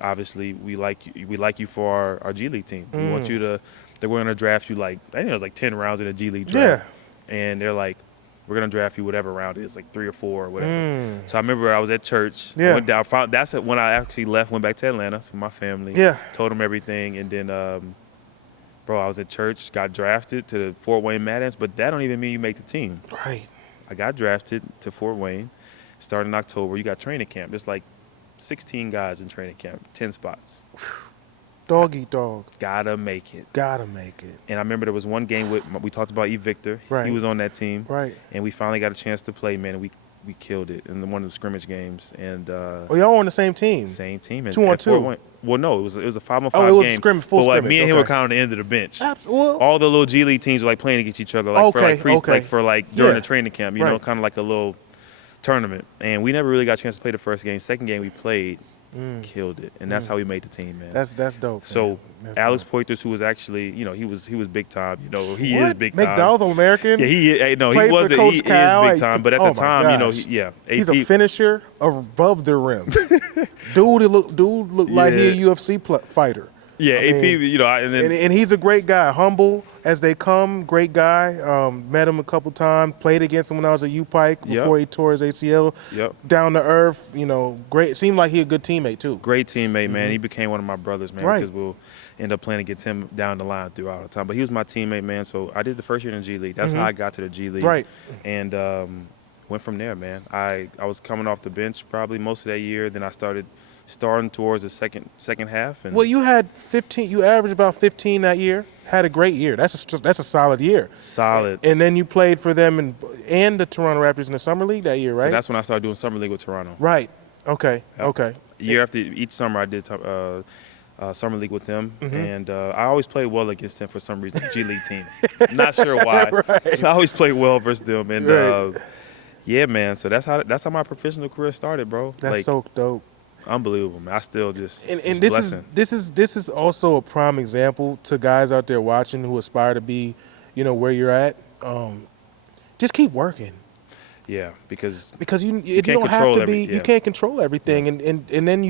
obviously we like you for our G League team. We want you to. They're going to draft you like I think it was like 10 rounds in the G League draft. Yeah. And they're like, we're gonna draft you whatever round it is, like 3 or 4 or whatever. So I remember I was at church. Yeah. I went down. That's when I actually left. Went back to Atlanta with my family. Yeah. Told them everything, and then, bro, I was at church. Got drafted to the Fort Wayne Mad Ants, but that don't even mean you make the team. Right. I got drafted to Fort Wayne. Starting in October, you got training camp. There's like 16 guys in training camp, 10 spots. Dog eat dog. Gotta make it. Gotta make it. And I remember there was one game we talked about E. Victor. Right. He was on that team. Right. And we finally got a chance to play, man. And we killed it in one of the scrimmage games. And Oh, y'all on the same team? same team. And 2-on-2. at Fort Wayne- Well, no, it was a 5-on-5 Oh, it was game. scrimmage, full but like, scrimmage, me and him okay. were kind of on the end of the bench. Well, All the little G League teams were like playing against each other, like Okay, okay. during Yeah. the training camp. You know, Right. kind of like a little tournament. And we never really got a chance to play the first game. Second game we played, killed it, and that's how we made the team, man. that's dope. So man. That's Alex dope. Poitras, who was actually, you know, he was big time. You know, he What? is big time. McDonald's All-American? Yeah, he Played for Coach he is Cal. big time. But at Oh the my time, you know, gosh. AP, He's a finisher above the rim. Dude looked like he a Yeah. UFC fighter. yeah, I AP, mean, you know, and then And he's a great guy, humble as they come, great guy. Met him a couple times, played against him when I was at U-Pike before he tore his ACL. Yep. Down to earth, you know, great. Seemed like he a good teammate too. great teammate, man. He became one of my brothers, man, Right. because we'll end up playing against him down the line throughout the time. But he was my teammate, man. So I did the first year in the G League. That's how I got to the G League. Right. And went from there, man. I was coming off the bench probably most of that year. Then I starting towards the second half. And Well, you had 15. You averaged about 15 that year. Had a great year. That's a solid year. solid. And then you played for them and the Toronto Raptors in the summer league that year, right? So that's when I started doing summer league with Toronto. right. Okay. Yep. Okay. Year after each summer, I did summer league with them, and I always played well against them for some reason. G League team, not sure why. Right. I always played well versus them, and Right. yeah, man. So that's how my professional career started, bro. That's like, so dope. unbelievable, man. I still just And it's a this blessing. this is also a prime example to guys out there watching who aspire to be, you know, where you're at. Just keep working. Yeah, because You can't don't have control to be. yeah. You can't control everything, and then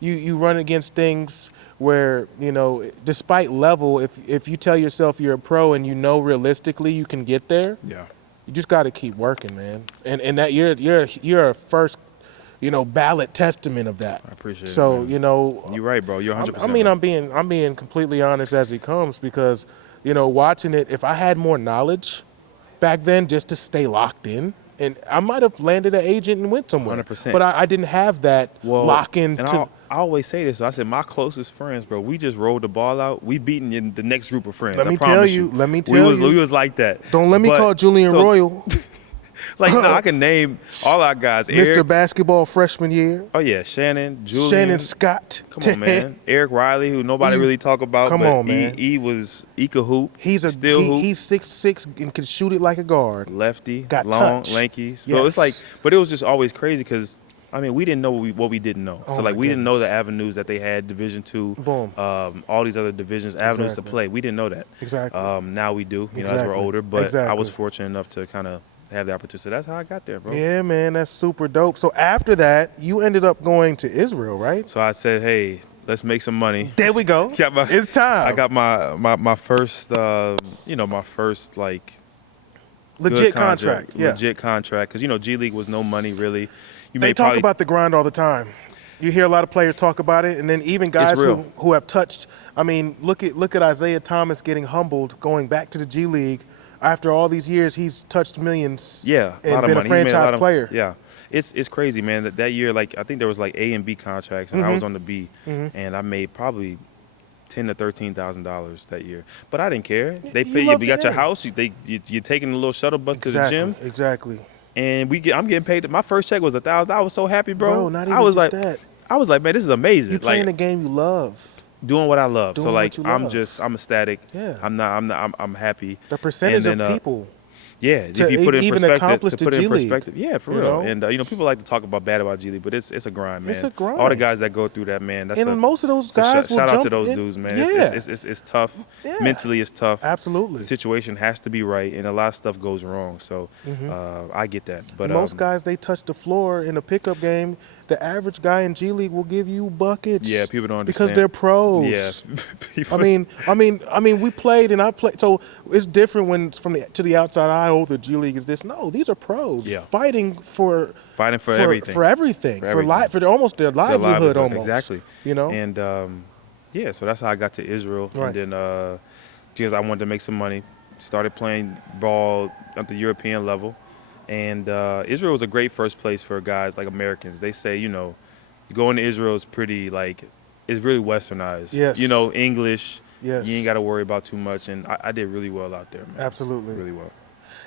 you run against things where, you know, despite level, if you tell yourself you're a pro and you know realistically you can get there, yeah, you just got to keep working, man. And that you're a first, you know, ballot testament of that. I appreciate it. So, man. you know, You're right, bro. You're 100%. I mean, I'm being completely honest as it comes, because, you know, watching it, if I had more knowledge back then just to stay locked in, and I might have landed an agent and went somewhere. 100%. But I didn't have that lock in. And I always say this. I said my closest friends, bro. We just rolled the ball out. We beaten in the next group of friends. Let I me promise tell you. you. Let me We tell you. We was like that. Don't let me But- call Julian so, Royal Like, no, I can name all our guys. Mr. Eric, Basketball freshman year. oh yeah, Shannon, Julian. Shannon Scott. Come on, man. Eric Riley, who nobody E- really talk about. come but on, man. He could hoop. He's hoop. he's 6'6" and can shoot it like a guard. Lefty, Got long, touch. lanky. So Yes. it's like, but it was just always crazy because, I mean, we didn't know what we didn't know. Oh So like, my we didn't know the goodness. avenues that they had, Division II, Boom. all these other avenues Exactly. to play. We didn't know that. Exactly. Now we do, you know, as Exactly. we're older. But I Exactly. was fortunate enough to kind of have the opportunity. So that's how I got there, bro. Yeah, man, that's super dope. So after that, you ended up going to Israel, right? So I said, hey, let's make some money. There we go. Got my- It's time. I got my first, my first like legit good contract. Yeah. legit contract. Because, you know, G League was no money really. You They made talk probably, about the grind all the time. You hear a lot of players talk about it, and then even guys real. who have touched. I mean, look at Isaiah Thomas getting humbled, going back to the G League. After all these years, he's touched millions. yeah, and lot of been money. a He made franchise lot of- player. Yeah, it's crazy, man. That year, like I think there was like A and B contracts, and I Mm-hmm. was on the B, and I made probably $10,000 to $13,000 that year. But I didn't care. They You pay you. love You the got your game. house. You're taking a little shuttle bus to the gym, Exactly. and I'm getting paid. My first check was $1,000. I was so happy, bro. Bro, not even I was just like, that. I was like, man, this is amazing. You playing like, the game you love. doing what I love. Doing So like what you love. I'm ecstatic. Yeah. I'm happy. The percentage And then, of people. Yeah, if to you put it in even perspective, accomplish the G League, yeah, for you real. know? And people like to talk about bad about G League, but it's a grind, man. It's a grind. All the guys that go through that, man. That's And most of those guys will shout out jump to those in. dudes, man. Yeah. It's tough. Yeah. Mentally, it's tough. Absolutely. The situation has to be right, and a lot of stuff goes wrong. So I get that. But most guys, they touch the floor in a pickup game. The average guy in G League will give you buckets. Yeah, people don't understand. Because they're pros. Yeah. I mean, we played and I played. So it's different when it's to the outside eye. Oh, the G League is this. No, these are pros. Yeah. Fighting for everything. For everything. For almost their livelihood. Almost. Exactly. You know. And so that's how I got to Israel. Right. And then because I wanted to make some money, started playing ball at the European level. And Israel was a great first place for guys like Americans. They say, going to Israel is pretty, like, it's really westernized. Yes. English. Yes. You ain't got to worry about too much. And I did really well out there, man. Absolutely. Really well.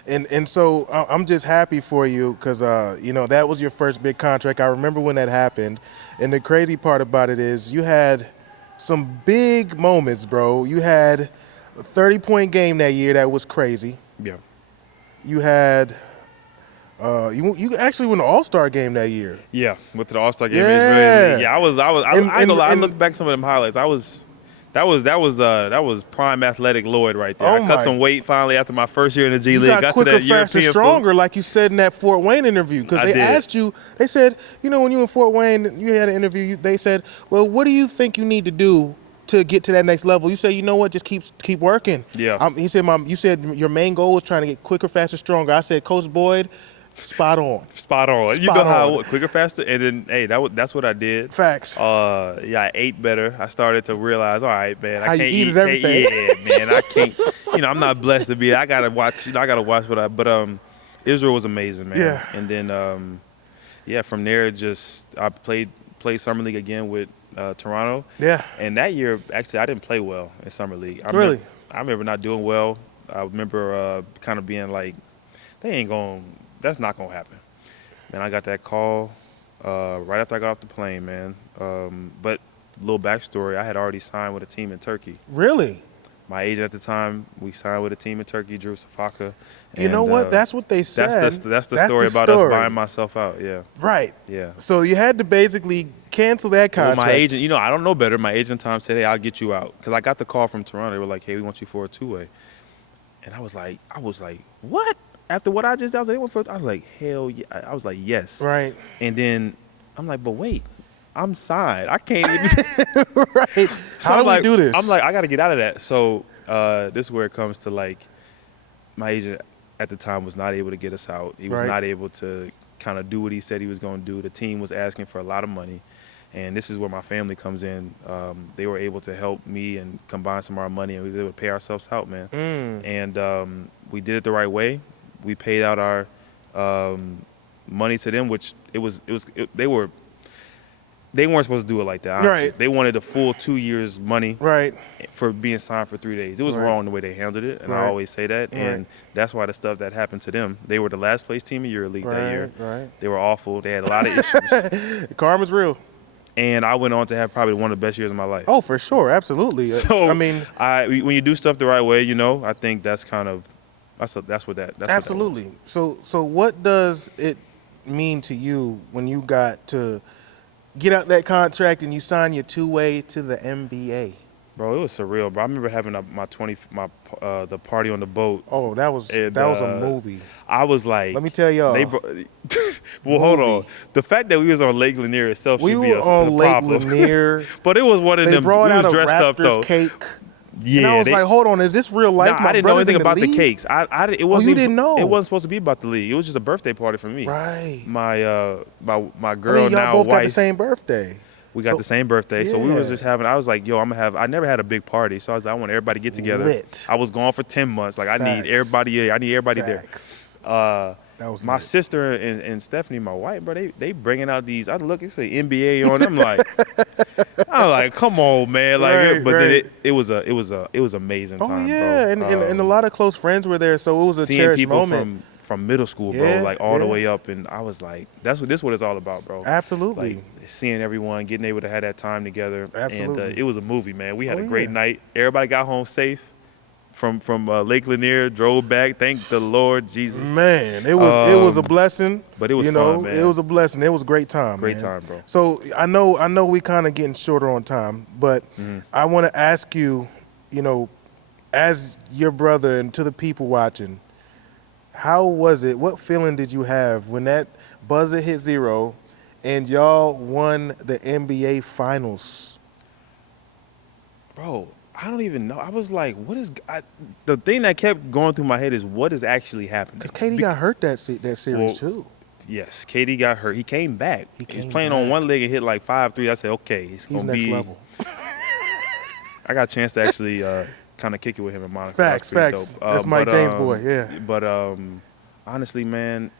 And so I'm just happy for you because, that was your first big contract. I remember when that happened. And the crazy part about it is you had some big moments, bro. You had a 30-point game that year that was crazy. Yeah. You had you actually won the All-Star game that year. Yeah, went to the All-Star game. Yeah. I ain't gonna lie. I look back at some of them highlights. That was prime athletic Loyd right there. I cut some weight finally after my first year in the G League. You got quicker, to that faster, European stronger, like you said in that Fort Wayne interview. Because they asked you, they said, when you were in Fort Wayne, you had an interview. They said, well, what do you think you need to do to get to that next level? You say, you know what, just keep working. Yeah. He said, you said your main goal was trying to get quicker, faster, stronger. I said, Coach Boyd, spot on. You know how quicker, faster, and then hey, that's what I did. Facts. I ate better. I started to realize, all right, man, I how can't you eat is everything. Yeah, man, I can't. I'm not blessed to be. I gotta watch. I gotta watch what I. But Israel was amazing, man. Yeah. And then from there, I played summer league again with Toronto. Yeah. And that year, actually, I didn't play well in summer league. I remember not doing well. I remember kind of being like, that's not going to happen. Man, I got that call right after I got off the plane, man. But a little backstory, I had already signed with a team in Turkey. Really? My agent at the time, we signed with a team in Turkey, Drew Safaka. You know what? That's what they said. That's the story about us buying myself out, yeah. Right. Yeah. So you had to basically cancel that contract. Well, my agent, I don't know better. My agent Tom said, hey, I'll get you out. Because I got the call from Toronto. They were like, hey, we want you for a two-way. And I was like, what? After what I just did, I was like, hell yeah. I was like, yes. Right. And then I'm like, but wait, I'm signed. I can't even. Right. So How do we do this? I'm like, I got to get out of that. So this is where it comes to, like, my agent at the time was not able to get us out. He was not able to kind of do what he said he was going to do. The team was asking for a lot of money. And this is where my family comes in. They were able to help me and combine some of our money, and we were able to pay ourselves out, man. And we did it the right way. We paid out our money to them, which they weren't supposed to do it like that. Honestly. Right. They wanted a full 2 years money for being signed for 3 days. It was wrong the way they handled it, and I always say that. And that's why the stuff that happened to them, they were the last place team in Euroleague that year. Right. They were awful. They had a lot of issues. Karma's real. And I went on to have probably one of the best years of my life. Oh, for sure. Absolutely. So, I mean, when you do stuff the right way, I think that's kind of, that's what that absolutely. So what does it mean to you when you got to get out that contract and you sign your two-way to the NBA? Bro, it was surreal, bro. I remember having the party on the boat. Oh, that was a movie. I was like, let me tell y'all. Well, hold on. The fact that we was on Lake Lanier itself should be a problem. We were on Lake Lanier. But it was one of them. They brought out a dressed Raptors up though. Cake. Yeah, and I was like, hold on, is this real life? I didn't know anything about the cakes. It wasn't you didn't know? It wasn't supposed to be about the league. It was just a birthday party for me. Right. My girl y'all now both wife. got the same birthday. We got the same birthday, so we was just having. I was like, yo, I never had a big party, so I was like, I want everybody to get together. Lit. I was gone for 10 months. Like, I need everybody. I need everybody Facts. there. That was my lit. sister and Stephanie, my wife, bro. They bringing out these. I look, it's say NBA on them. Like, I'm like, come on, man. Like, then it was amazing time. Oh yeah, bro. and a lot of close friends were there, so it was a seeing cherished people moment. from middle school, bro, like all the way up, and I was like, this what it's all about, bro. Absolutely. Like seeing everyone, getting able to have that time together. Absolutely. And it was a movie, man. We had a great night. Everybody got home safe from Lake Lanier, drove back. Thank the Lord Jesus. Man, it was a blessing. But it was fun, man. It was a blessing. It was a great time. Great time, bro. So I know we kind of getting shorter on time, but I want to ask you, as your brother and to the people watching, how was it? What feeling did you have when that buzzer hit 0 and y'all won the NBA Finals? Bro, I don't even know. I was like, the thing that kept going through my head is what is actually happening? Because KD got hurt that series too. Yes, KD got hurt. He came back. He's playing back on one leg and hit like 5-3. I said, okay, he's next level. I got a chance to actually kind of kick it with him in Monaco. Facts. That's Mike James' boy, yeah. But honestly, man,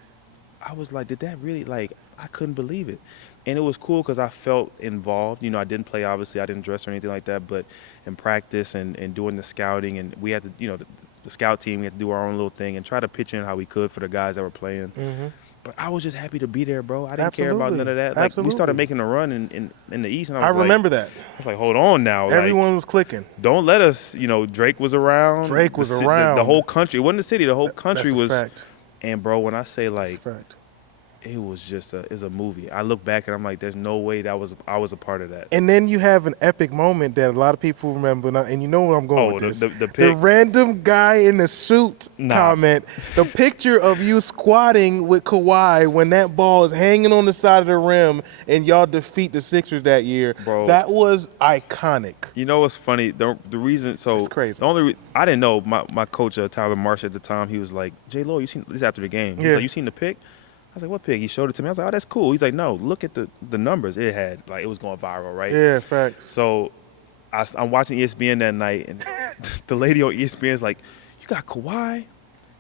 I was like, did that really, I couldn't believe it. And it was cool because I felt involved. I didn't play, obviously. I didn't dress or anything like that. But in practice and doing the scouting, and we had to, the scout team, we had to do our own little thing and try to pitch in how we could for the guys that were playing. Mm-hmm. But I was just happy to be there, bro. I didn't care about none of that. Like, we started making a run in the East. And I remember that. I was like, hold on now. Everyone was clicking. Don't let us, Drake was around. Drake was around. The whole country. It wasn't the city. The whole country was. That's a fact. And, bro, when I say, That's a fact. it was just it's a movie. I look back and I'm like, there's no way I was a part of that. And then you have an epic moment that a lot of people remember, and you know where I'm going with this. The pic. The random guy in the suit comment, the picture of you squatting with Kawhi when that ball is hanging on the side of the rim and y'all defeat the Sixers that year. Bro, that was iconic. You know what's funny? The reason, so it's crazy. The only I didn't know, my coach, Tyler Marsh at the time, he was like, J. Loyd, you seen this after the game? He's like, you seen the pic? I was like, what pic? He showed it to me. I was like, oh, that's cool. He's like, no, look at the numbers. It had, it was going viral, right? Yeah, facts. So I'm watching ESPN that night, and the lady on ESPN is like, you got Kawhi?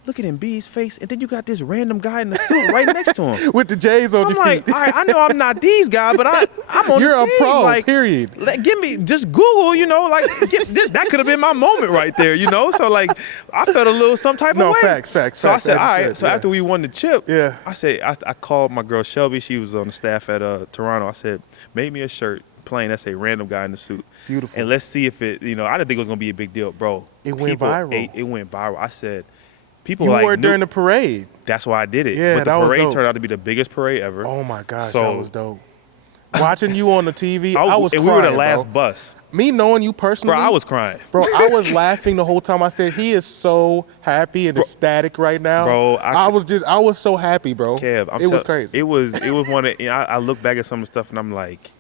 Look at Embiid's face, and then you got this random guy in the suit right next to him. With the J's on I'm the like, feet. all right, I know I'm not these guys, but I'm on You're the team. a pro, period. Give me, just Google, that could have been my moment right there, So, I felt a little some type of way. No, facts. So I said, all right. So after we won the chip, I said, I called my girl Shelby. She was on the staff at Toronto. I said, make me a shirt plain that say random guy in the suit. Beautiful. And let's see if it, I didn't think it was going to be a big deal. Bro, it went viral. It went viral. I said, people you wore it during the parade. That's why I did it. Yeah, but the parade turned out to be the biggest parade ever. Oh my gosh, that was dope. Watching you on the TV, I was crying. We were the last bus. Me knowing you personally, bro, I was crying. Bro, I was laughing the whole time. I said he is so happy and ecstatic right now. Bro, I was so happy, bro. Kev, it was crazy. It was one of. I look back at some of the stuff and I'm like,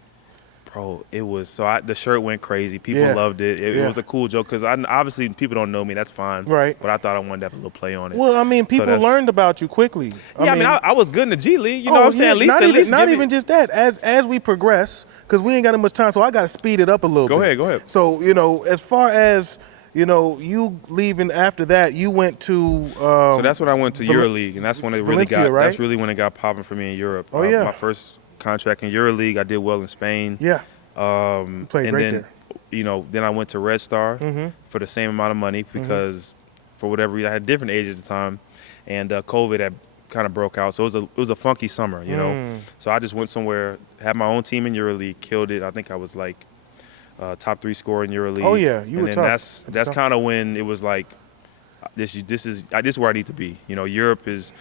bro, it was the shirt went crazy. People loved it. It was a cool joke because obviously people don't know me. That's fine. Right. But I thought I wanted to have a little play on it. Well, I mean, people learned about you quickly. I was good in the G League. You know what I'm saying? At least not even just that. As we progress, because we ain't got that much time, so I got to speed it up a little bit. Go ahead. So, as far as, you leaving after that, you went to so that's when I went to Euroleague, and that's when it really Valencia, right? That's really when it got popping for me in Europe. Oh, yeah. My first contract in Euroleague, I did well in Spain. Yeah. Played great there. Then I went to Red Star for the same amount of money because for whatever reason, I had a different age at the time, and COVID had kind of broke out. So it was a funky summer, So I just went somewhere, had my own team in EuroLeague, killed it. I think I was top 3 scorer in EuroLeague. Oh yeah, you were tough. That's kind of when it was like, this is where I need to be. Europe is.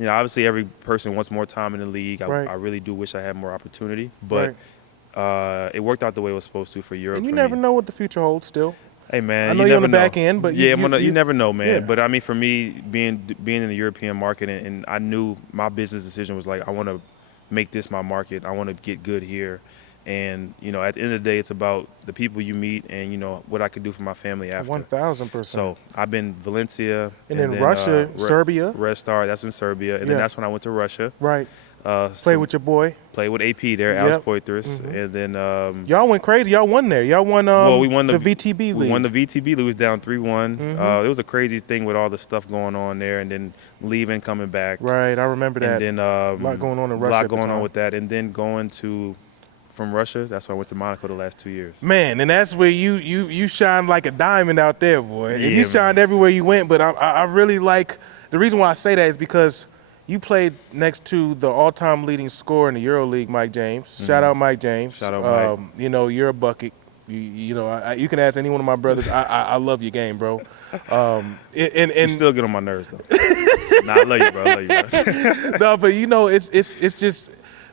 Obviously every person wants more time in the league. I really do wish I had more opportunity, but. It worked out the way it was supposed to for Europe. And you never know what the future holds still. Hey, man. I know you're on the back end, but you never know, man. Yeah. But, I mean, for me, being in the European market, and I knew my business decision was I want to make this my market. I want to get good here. And, at the end of the day, it's about the people you meet and, what I could do for my family after. 1,000%. So I've been Valencia. And then Russia, Serbia. Red Star, that's in Serbia. And then that's when I went to Russia. Right. Play with your boy. Play with AP there, Alex Poitras. And then y'all went crazy. Y'all won there. Y'all won we won the VTB league. We won the VTB league. It was down 3-1. It was a crazy thing with all the stuff going on there, and then leaving, coming back. Right, I remember that. And then a lot going on in Russia. A lot going on with that, and then going from Russia. That's why I went to Monaco the last 2 years. Man, and that's where you shined like a diamond out there, boy. And you shined everywhere you went. But I really like the reason why I say that is because you played next to the all-time leading scorer in the Euroleague, Mike James. Shout out Mike James. Shout out Mike. You know, you're a bucket. You know, you can ask any one of my brothers. I love your game, bro. You still get on my nerves though. Nah, I love you, bro. I love you, bro. No, but you know, it's just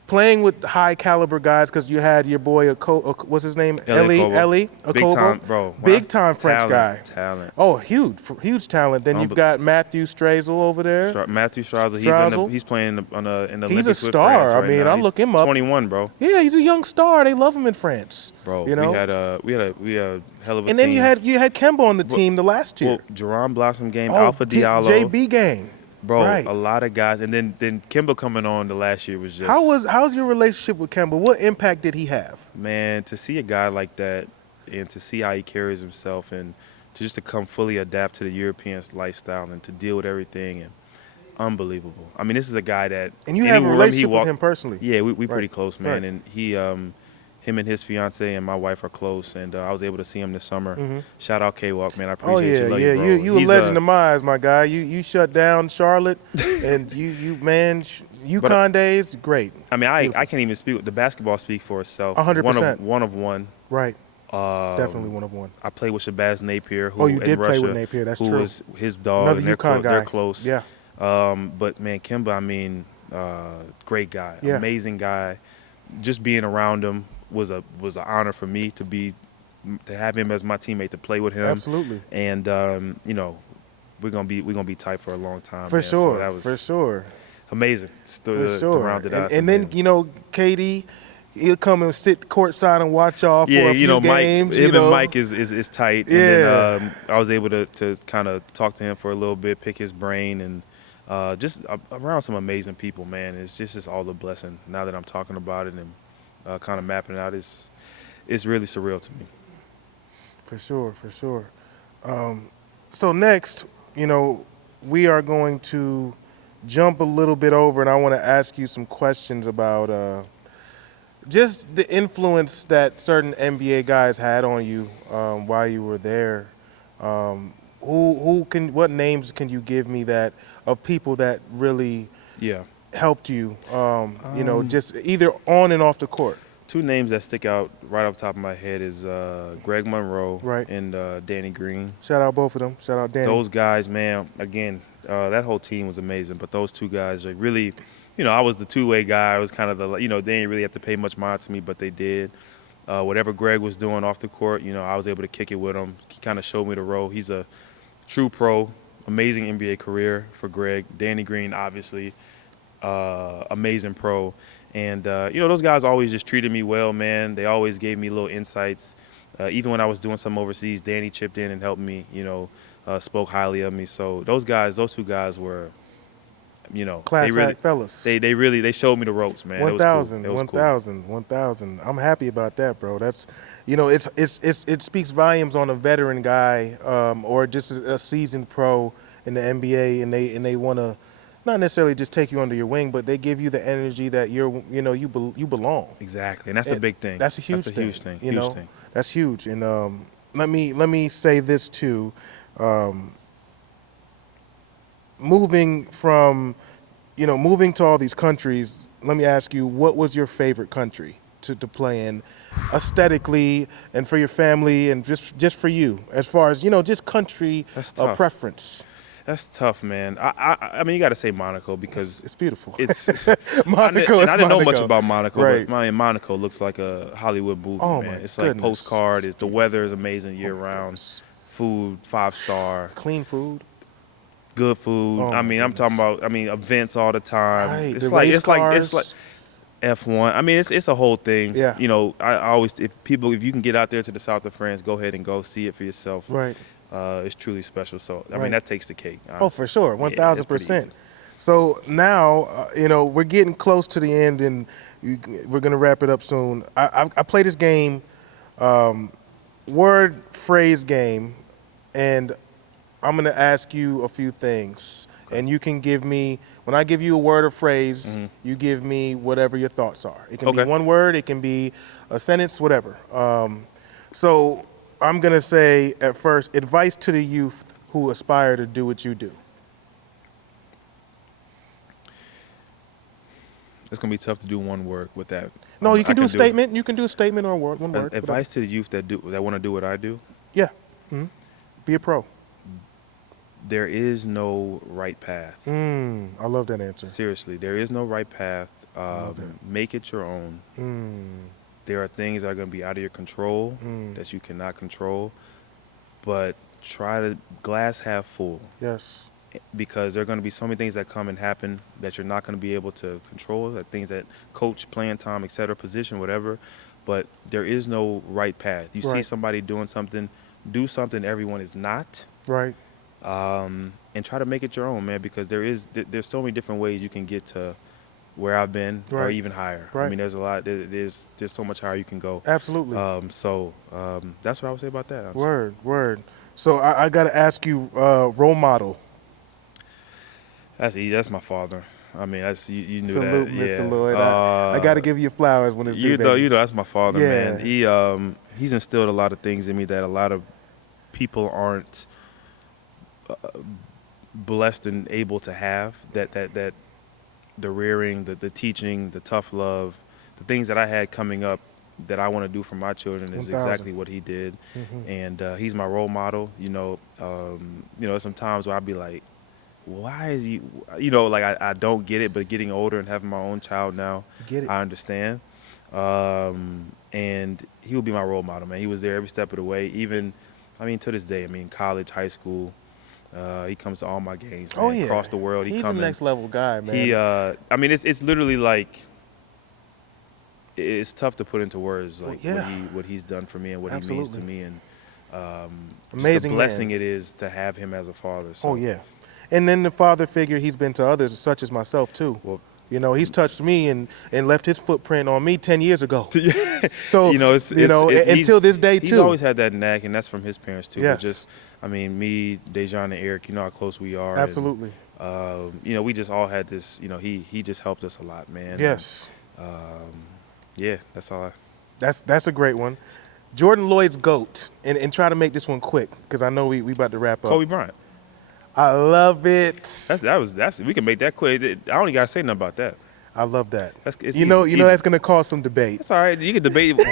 playing with high caliber guys because you had your boy, what's his name? Ellie Big time, bro. Big time French guy. Talent. Oh, huge talent. Then you've got Matthew Strazel over there. Matthew Strazel. He's playing in the Olympics. He's a with star. France right I mean, now. I look him up. 21, bro. Yeah, he's a young star. They love him in France. Bro, you know? we had a hell of a team. And then you had Kemba on the team the last year. Well, Jerome Blossom game, Alpha Diallo. JB game. Bro, right. A lot of guys. And then Kemba coming on the last year was just... How's your relationship with Kemba? What impact did he have? Man, to see a guy like that and to see how he carries himself and to come fully adapt to the European lifestyle and to deal with everything, and unbelievable. I mean, this is a guy that... And you have a relationship with him personally. Yeah, we pretty close, man. Right. And him and his fiance and my wife are close, and I was able to see him this summer. Mm-hmm. Shout out K-Walk, man. I appreciate you. Love you, bro. You a legend of mine, my guy. You shut down Charlotte, and UConn days, great. I mean, I can't even speak. The basketball speak for itself. 100%. One of one. Right. Definitely one of one. I played with Shabazz Napier, who you did play with Napier. That's who true. was his dog. Another and UConn guy. They're close. Yeah. But man, Kemba, I mean, great guy, amazing guy. Just being around him was an honor for me to have him as my teammate, to play with him. Absolutely. And you know, we're gonna be tight for a long time. For man. sure. So that was for sure. amazing. For sure. Rounded out. And then you know, KD, he'll come and sit courtside and watch y'all for a few games. Mike, and Mike is tight. Yeah. And then I was able to kind of talk to him for a little bit, pick his brain, and just around some amazing people, man. It's just all a blessing. Now that I'm talking about it and kind of mapping it out, it's really surreal to me. For sure. So next, you know, we are going to jump a little bit over, and I want to ask you some questions about just the influence that certain NBA guys had on you while you were there. What names can you give me of people that really helped you? You know, just either on and off the court. Two names that stick out right off the top of my head is Greg Monroe and Danny Green. Shout out both of them. Shout out Danny. Those guys, man, again, that whole team was amazing. But those two guys, like, really, you know, I was the two-way guy. I was kind of they didn't really have to pay much mind to me, but they did. Whatever Greg was doing off the court, you know, I was able to kick it with him. He kind of showed me the road. He's a true pro, amazing NBA career for Greg. Danny Green, obviously, amazing pro. And, you know, those guys always just treated me well, man. They always gave me little insights. Even when I was doing some overseas, Danny chipped in and helped me, you know, spoke highly of me. So those two guys were, you know. Class act fellas. They showed me the ropes, man. 1,000. I'm happy about that, bro. That's, you know, it speaks volumes on a veteran guy or just a seasoned pro in the NBA, and they want to not necessarily just take you under your wing, but they give you the energy that you belong. Exactly, and that's a big thing. That's a huge thing. Huge thing. That's huge. And let me say this too. Moving to all these countries, let me ask you, what was your favorite country to play in, aesthetically and for your family and just for you, as far as, you know, just country preference? That's tough, man. I mean, you got to say Monaco because it's beautiful. It's Monaco. I didn't know much about Monaco, right. But Monaco looks like a Hollywood movie, man. It's like postcard. The weather is amazing year round. Food, 5-star. Clean food. Good food. I'm talking about. Events all the time. Right. It's like F1. I mean, it's a whole thing. Yeah. You know, I always if you can get out there to the south of France, go ahead and go see it for yourself. Right. It's truly special. So I mean, that takes the cake. Honestly. Oh, for sure, 1,000%. So now, you know, we're getting close to the end, and we're gonna wrap it up soon. I play this game, word phrase game, and I'm gonna ask you a few things, and you can give me, when I give you a word or phrase, you give me whatever your thoughts are. It can be one word, it can be a sentence, whatever. So I'm gonna say at first, advice to the youth who aspire to do what you do. It's gonna be tough to do one word with that. No, you I can do a statement. You can do a statement or a word, one word. Advice to the youth that want to do what I do. Yeah. Be a pro. There is no right path. I love that answer. Seriously, there is no right path. love that. Make it your own. There are things that are going to be out of your control that you cannot control, but try to glass half full. Yes. Because there are going to be so many things that come and happen that you're not going to be able to control, like things that coach, playing time, etc., position, whatever. But there is no right path. You see somebody doing something, do something everyone is not. Right. And try to make it your own, man, because there's so many different ways you can get to where I've been or even higher. Right. I mean, there's a lot. There's so much higher you can go. Absolutely. So that's what I would say about that. Word. So I got to ask you, role model. That's my father. I mean, you knew Salute, that. Mr. Yeah. Loyd. I got to give you flowers when it's due, you know, that's my father, Yeah. man. He's instilled a lot of things in me that a lot of people aren't blessed and able to have. That the rearing, the teaching, the tough love, the things that I had coming up that I want to do for my children is 1,000. exactly what he did. And he's my role model. You know, there's some times where I'd be like, why is he, like I don't get it, but getting older and having my own child now, Get it. I understand. And he would be my role model, man. He was there every step of the way, even, to this day, college, high school. He comes to all my games, man. Oh, yeah. Across the world. He's a next level guy, man. It's literally like, it's tough to put into words, like what he's done for me and what he means to me, and amazing just the blessing man. it is to have him as a father. So. Oh, yeah. And then the father figure he's been to others, such as myself, too. Well, he's touched me and left his footprint on me 10 years ago. So, until this day, too. He's always had that knack, and that's from his parents, too. Yes. Just, me, Dejan, and Eric, you know how close we are. Absolutely. And, we just all had this, he just helped us a lot, man. Yes. Yeah, that's all. That's a great one. Jordan Loyd's GOAT, and try to make this one quick, because I know we about to wrap up. Kobe Bryant. I love it. That's we can make that quick. I only gotta say nothing about that. I love that. It's easy. Easy. That's gonna cause some debate. That's all right. You can debate with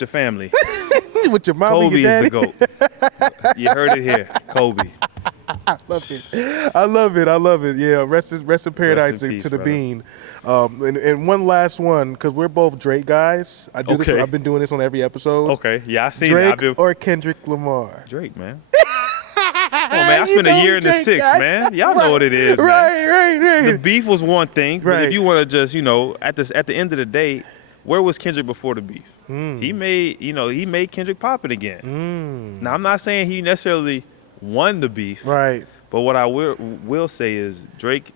your family. With your mom Kobe and your is daddy. the GOAT. You heard it here. Kobe. I love it. Yeah, rest in paradise peace, to the brother. Bean. And one last one, because we're both Drake guys. I do this. Okay. I've been doing this on every episode. Okay. Yeah, I seen Drake it. or Kendrick Lamar. Drake, man. Come on, man. I spent a year in the Drake, six, guys. man. Y'all know what it is, man. Right. The beef was one thing, but Right. if you want to just, at the end of the day, where was Kendrick before the beef? He made Kendrick popping again. Now, I'm not saying he necessarily won the beef, Right. but what I will say is Drake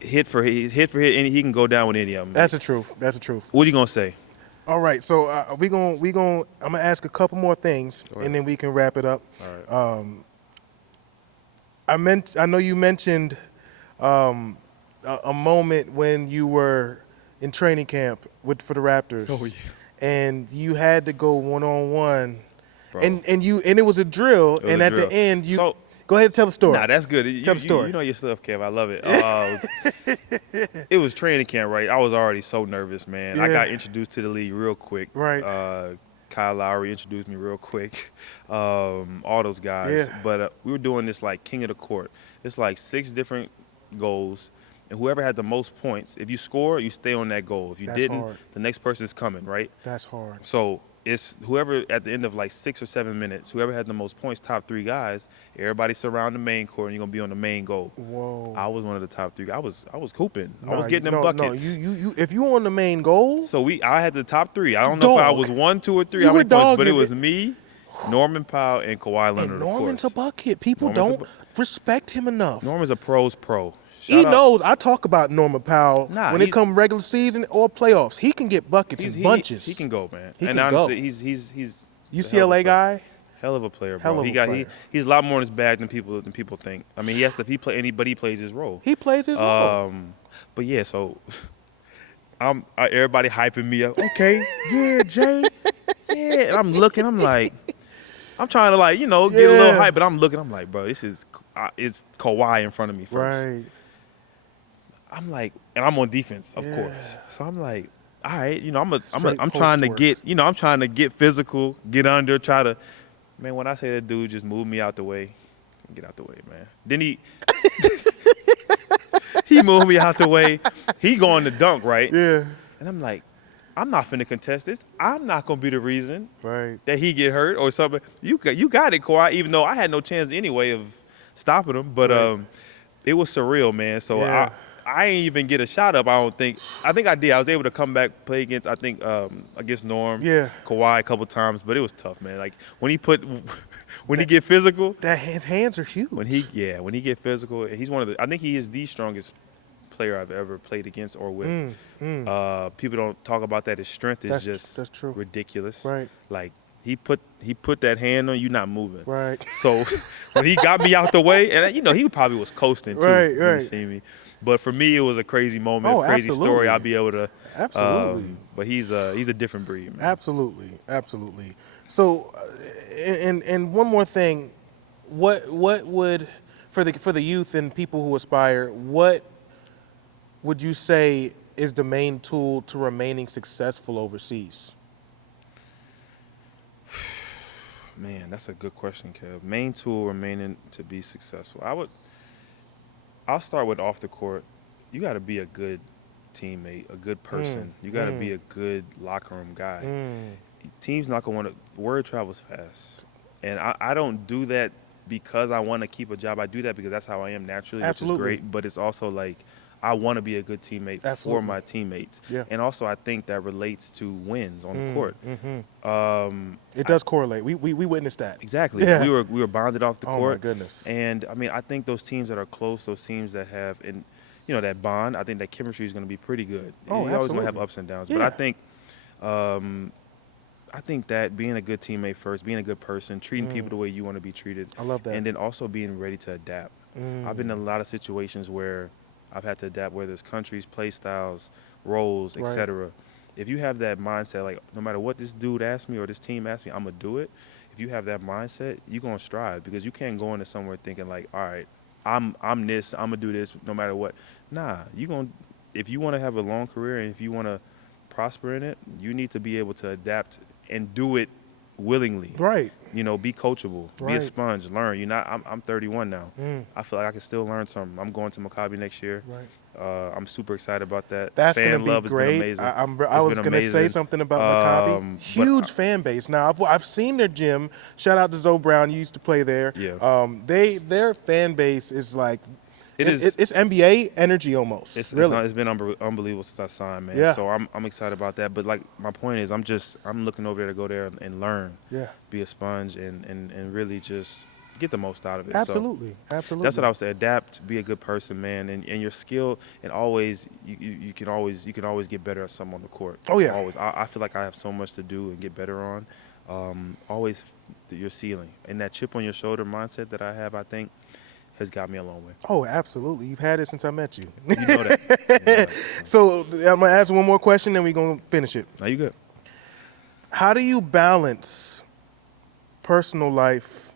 hit for hit, and he can go down with any of them. That's the truth. What are you gonna say? All right, so I'm gonna ask a couple more things, and then we can wrap it up. All right. I know you mentioned a moment when you were in training camp for the Raptors, Oh, yeah. and you had to go 1-on-1, Bro. and it was a drill, It was and a at drill. the end you So- go ahead and tell the story. Nah, that's good. Tell the story. You know your stuff, Kev. I love it. It was training camp, right? I was already so nervous, man. I Yeah. got introduced to the league real quick. Right. Kyle Lowry introduced me real quick. All those guys. Yeah. But we were doing this like king of the court. It's like 6 different goals. And whoever had the most points, if you score, you stay on that goal. If you That's didn't, hard. the next person's coming, right? That's hard. So it's whoever at the end of like 6 or 7 minutes, whoever had the most points, top 3 guys, everybody surround the main court, and you're gonna be on the main goal. Whoa. I was one of the top 3. I was hooping. I was Nah, getting them buckets. No, you if you on the main goal, So I had the top 3. I don't know if I Dog. was 1, 2, or 3, You how many were points, but it dogging was it. me, Norman Powell, and Kawhi Leonard. and Norman's a of course. bucket. People Norman's a don't respect him enough. Norman's a pro's pro. He Shout out. knows. I talk about Norman Powell Nah, when it he's- come regular season or playoffs. He can get buckets in bunches. He can go, man. He and can honestly, go. he's a hell of a UCLA player. guy. Hell of a player, bro. Hell of a player. He's a lot more in his bag than people think. I mean, he plays his role. He plays his role. But yeah, so everybody hyping me up. Okay. Yeah, Jay. Yeah, and I'm looking. I'm like, I'm trying to get a little Yeah. hype, but I'm looking. I'm like, bro, it's Kawhi in front of me first. Right. I'm like, and I'm on defense, of Yeah. course. So I'm like, all right, Straight I'm trying to post get, I'm trying to get physical, get under, try to, man, when I say that dude just moved me out the way, get out the way, man. Then he moved me out the way. He going to dunk, right? Yeah. And I'm like, I'm not finna contest this. I'm not gonna be the reason Right. that he get hurt or something. You got it, Kawhi. Even though I had no chance anyway of stopping him, but Right. it was surreal, man. So Yeah. I ain't even get a shot up. I don't think. I think I did. I was able to come back, play against. I think against Norm, Yeah. Kawhi a couple times, but it was tough, man. Like when he get physical, His hands are huge. when he get physical, he's one of the. I think he is the strongest player I've ever played against or with. People don't talk about that. His strength is That's true. ridiculous. Right. Like he put that hand on you, not moving. Right. So when he got me out the way, and he probably was coasting too Right, when right. he seen me. But for me, it was a crazy moment, Oh, crazy absolutely. story. I'll be able to. Absolutely. But he's a different breed, man. Absolutely. So, and one more thing, what would for the youth and people who aspire, what would you say is the main tool to remaining successful overseas? Man, that's a good question, Kev. Main tool remaining to be successful. I'll start with off the court. You got to be a good teammate, a good person. You got to be a good locker room guy. Teams not going to want to. Word travels fast, and I don't do that because I want to keep a job. I do that because that's how I am naturally, Absolutely. which is great. But it's also like I want to be a good teammate for Absolutely. my teammates, Yeah. and also I think that relates to wins on the court. It does correlate. We witnessed that. Exactly. Yeah. We were bonded off the Oh, court. my goodness. And I mean, I think those teams that are close, those teams that have that bond, I think that chemistry is going to be pretty good. Oh, You're always going to have absolutely. ups and downs, Yeah. but I think that being a good teammate first, being a good person, treating people the way you want to be treated. I love that. And then also being ready to adapt. I've been in a lot of situations where I've had to adapt, whether it's countries, play styles, roles, Right. etc. If you have that mindset, like no matter what this dude asks me or this team asks me, I'm going to do it. If you have that mindset, you're going to strive because you can't go into somewhere thinking like, all right, I'm this, I'm going to do this no matter what. Nah, if you want to have a long career and if you want to prosper in it, you need to be able to adapt and do it willingly. Right. Be coachable, be Right. a sponge, learn. I'm 31 now. I feel like I can still learn something. I'm going to Maccabi next year. Right. I'm super excited about that. That's Fan going to be love great. has been amazing. I was It's been going to say amazing. something about Maccabi. But Huge fan base. Now I've seen their gym. Shout out to Zoe Brown. You used to play there. Yeah. Their fan base is like It's NBA energy almost. It's really. been unbelievable since I signed, man. Yeah. So I'm excited about that. But like my point is, I'm looking over there to go there and learn, Yeah. be a sponge, and really just get the most out of it. Absolutely. So Absolutely. that's what I would say. Adapt, be a good person, man, and your skill, and always you can always get better at something on the court. Oh, yeah. Always. I feel like I have so much to do and get better on. Always your ceiling and that chip on your shoulder mindset that I have, I think, has got me a long way. Oh, absolutely. You've had it since I met you. You know that. So I'm going to ask one more question, then we're going to finish it. Are you good? How do you balance personal life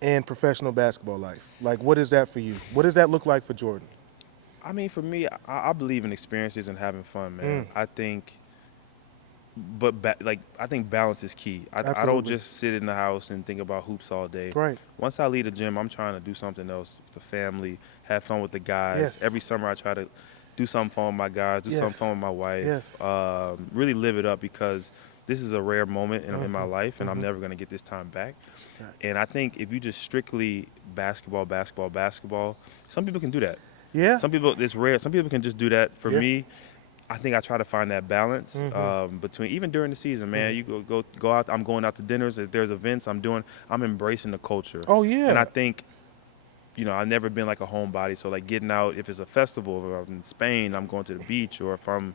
and professional basketball life? Like, what is that for you? What does that look like for Jordan? I mean, for me, I believe in experiences and having fun, man. I think, I think balance is key. I don't Absolutely. just sit in the house and think about hoops all day. Right. Once I leave the gym, I'm trying to do something else with the family, have fun with the guys. Yes. Every summer, I try to do something fun with my guys, do something Yes. fun with my wife. Yes. Really live it up because this is a rare moment in my life, and I'm never going to get this time back. That's a fact. And I think if you just strictly basketball, some people can do that. Yeah. Some people, it's rare. Some people can just do that. For Yeah. me, I think I try to find that balance between, even during the season, man. You go out. I'm going out to dinners. If there's events, I'm embracing the culture. Oh, yeah. And I think, I've never been like a homebody. So like getting out, if it's a festival, if I'm in Spain, I'm going to the beach, or if I'm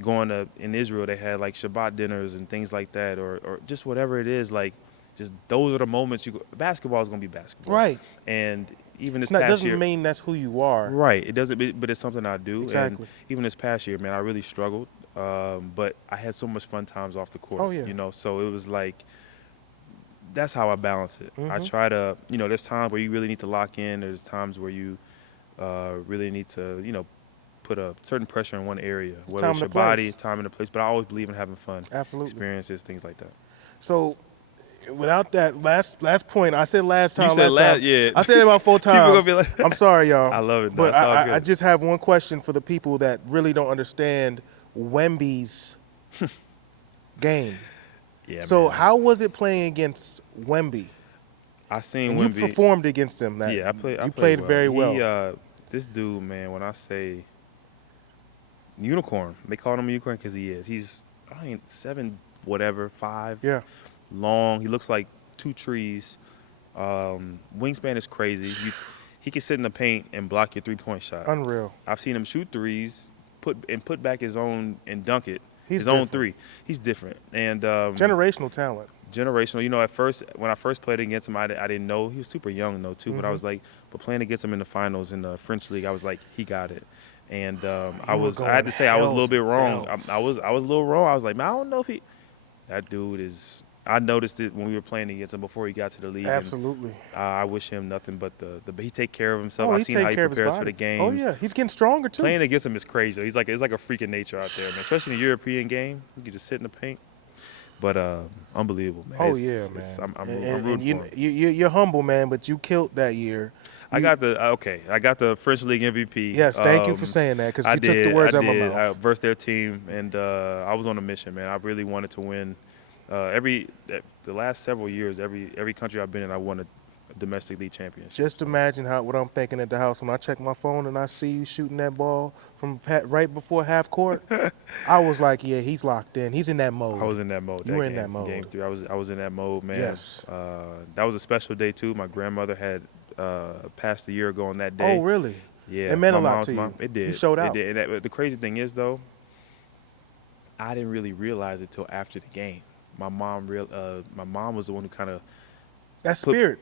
going in Israel, they had like Shabbat dinners and things like that, or just whatever it is. Like, just those are the moments basketball is going to be basketball. Right. And even this It past doesn't year, mean that's who you are. right? It doesn't, but it's something I do. Exactly. And even this past year, man, I really struggled. But I had so much fun times off the court. Oh, yeah. So it was like, that's how I balance it. I try to, there's times where you really need to lock in. There's times where you really need to, put a certain pressure in one area, whether time it's and your a body, place. time and a place. But I always believe in having fun, Absolutely. experiences, things like that. So, without that last point, I said last time. You said last time. yeah. I said it about 4 People times. gonna be like, I'm sorry, y'all. I love it. But That's all I good. just have one question for the people that really don't understand Wemby's game. Yeah. So, man. how was it playing against Wemby? I seen And Wemby. you performed against him. Yeah, I played. You played very well. He, this dude, man. When I say unicorn, they call him a unicorn because he is. He's 7, whatever, 5. Yeah. Long. He looks like 2 trees. Wingspan is crazy. He can sit in the paint and block your 3-point shot. Unreal. I've seen him shoot threes, put back his own and dunk it. He's his own different. 3. He's different. And Generational talent. generational. You know, at first, when I first played against him, I didn't know. He was super young, though, too. But I was like, but playing against him in the finals in the French league, I was like, he got it. And I had to say I was a little bit wrong. I was a little wrong. I was like, man, I don't know if that dude is. I noticed it when we were playing against him before he got to the league. Absolutely. And, I wish him nothing but he take care of himself. Oh, I've he seen take how he care of his prepares for body. the games. Oh yeah, he's getting stronger too. Playing against him is crazy. It's like a freak of nature out there, man. Especially in the European game, you can just sit in the paint. But unbelievable, man. Oh yeah, man. I'm and rooting for him. you're humble, man, but you killed that year. I got the French League MVP. Yes, thank you for saying that because you took the words out of my mouth. I versed their team, and I was on a mission, man. I really wanted to win. The last several years, every country I've been in, I won a domestic league championship. Just imagine what I'm thinking at the house when I check my phone and I see you shooting that ball from right before half court. I was like, yeah, he's locked in. He's in that mode. I was in that mode. You were in that mode. Game 3, I was in that mode, man. Yes. That was a special day too. My grandmother had passed a year ago on that day. Oh, really? Yeah. It meant a my lot mom's to you. mom. It did. You showed out. It did. And the crazy thing is, though, I didn't really realize it till after the game. My mom was the one who kind of. That spirit.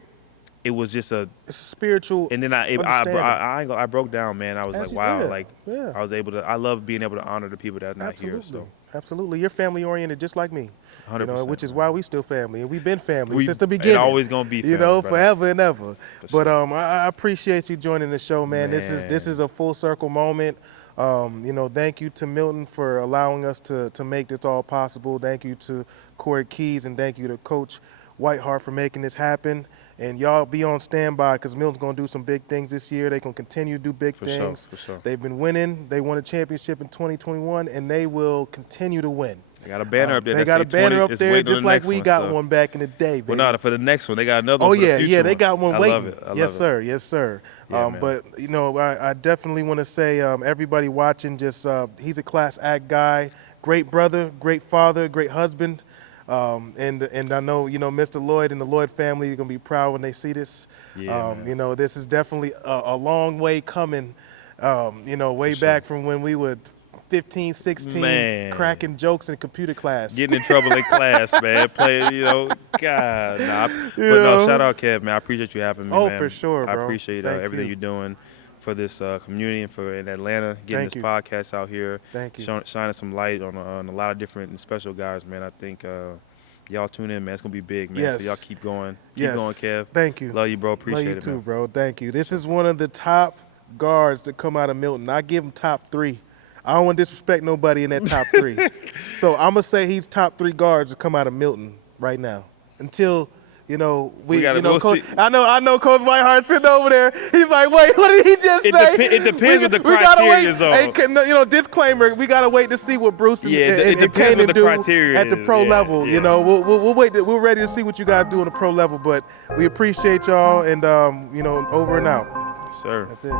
It was just It's a spiritual. and then I broke down, man. I was As like, you wow, did. like Yeah. I was able to. I love being able to honor the people that are not here. So Absolutely. You're family oriented just like me. 100%. Which is why we still family. And we've been family since the beginning. It's always gonna be family, brother. forever and ever. For But I appreciate you joining the show, man. This is a full circle moment. Thank you to Milton for allowing us to make this all possible. Thank you to Corey Keys and thank you to Coach Whiteheart for making this happen. And y'all be on standby because Milton's going to do some big things this year. They're going to continue to do big things. For sure. They've been winning. They won a championship in 2021, and they will continue to win. They got a banner up there. They got a banner up there just like we got one back in the day, baby. Well, no, for the next one. They got another one. Oh, for the yeah, future they got one I waiting. love it. I love Yes, it. sir. Yes, sir. Yeah, man. But, I definitely want to say everybody watching, just he's a class act guy, great brother, great father, great husband. And I know, Mr. Loyd and the Loyd family are going to be proud when they see this. Yeah, man. This is definitely a long way coming, way For back from when we were 15, 16, Man. cracking jokes in computer class. Getting in trouble in class, man. Playing, God. Nah. But no, shout out, Kev, man. I appreciate you having me, Oh, man. for sure, I bro. appreciate Thank everything you. you're doing for this community and in Atlanta, getting Thank this you. podcast out here, Thank you. shining some light on a lot of different and special guys, man. I think y'all tune in, man. It's going to be big, man. Yes. So y'all keep going. Keep Yes. going, Kev. Thank you. Love you, bro. Appreciate Love you it, too, man. bro. Thank you. This is one of the top guards that come out of Milton. I give him top 3. I don't want to disrespect nobody in that top 3. So I'm gonna say he's top 3 guards that come out of Milton right now. Until We gotta go Coach, see. I know Coach Whiteheart sitting over there. He's like, wait, what did he just say? It depends what the we gotta criteria wait. is on. Hey, disclaimer: we gotta wait to see what Bruce and, Yeah, it and depends Kanan what the do criteria at the is. pro Yeah, level. yeah. We'll wait. We're ready to see what you guys do on the pro level. But we appreciate y'all, and over and out. Sir. That's it.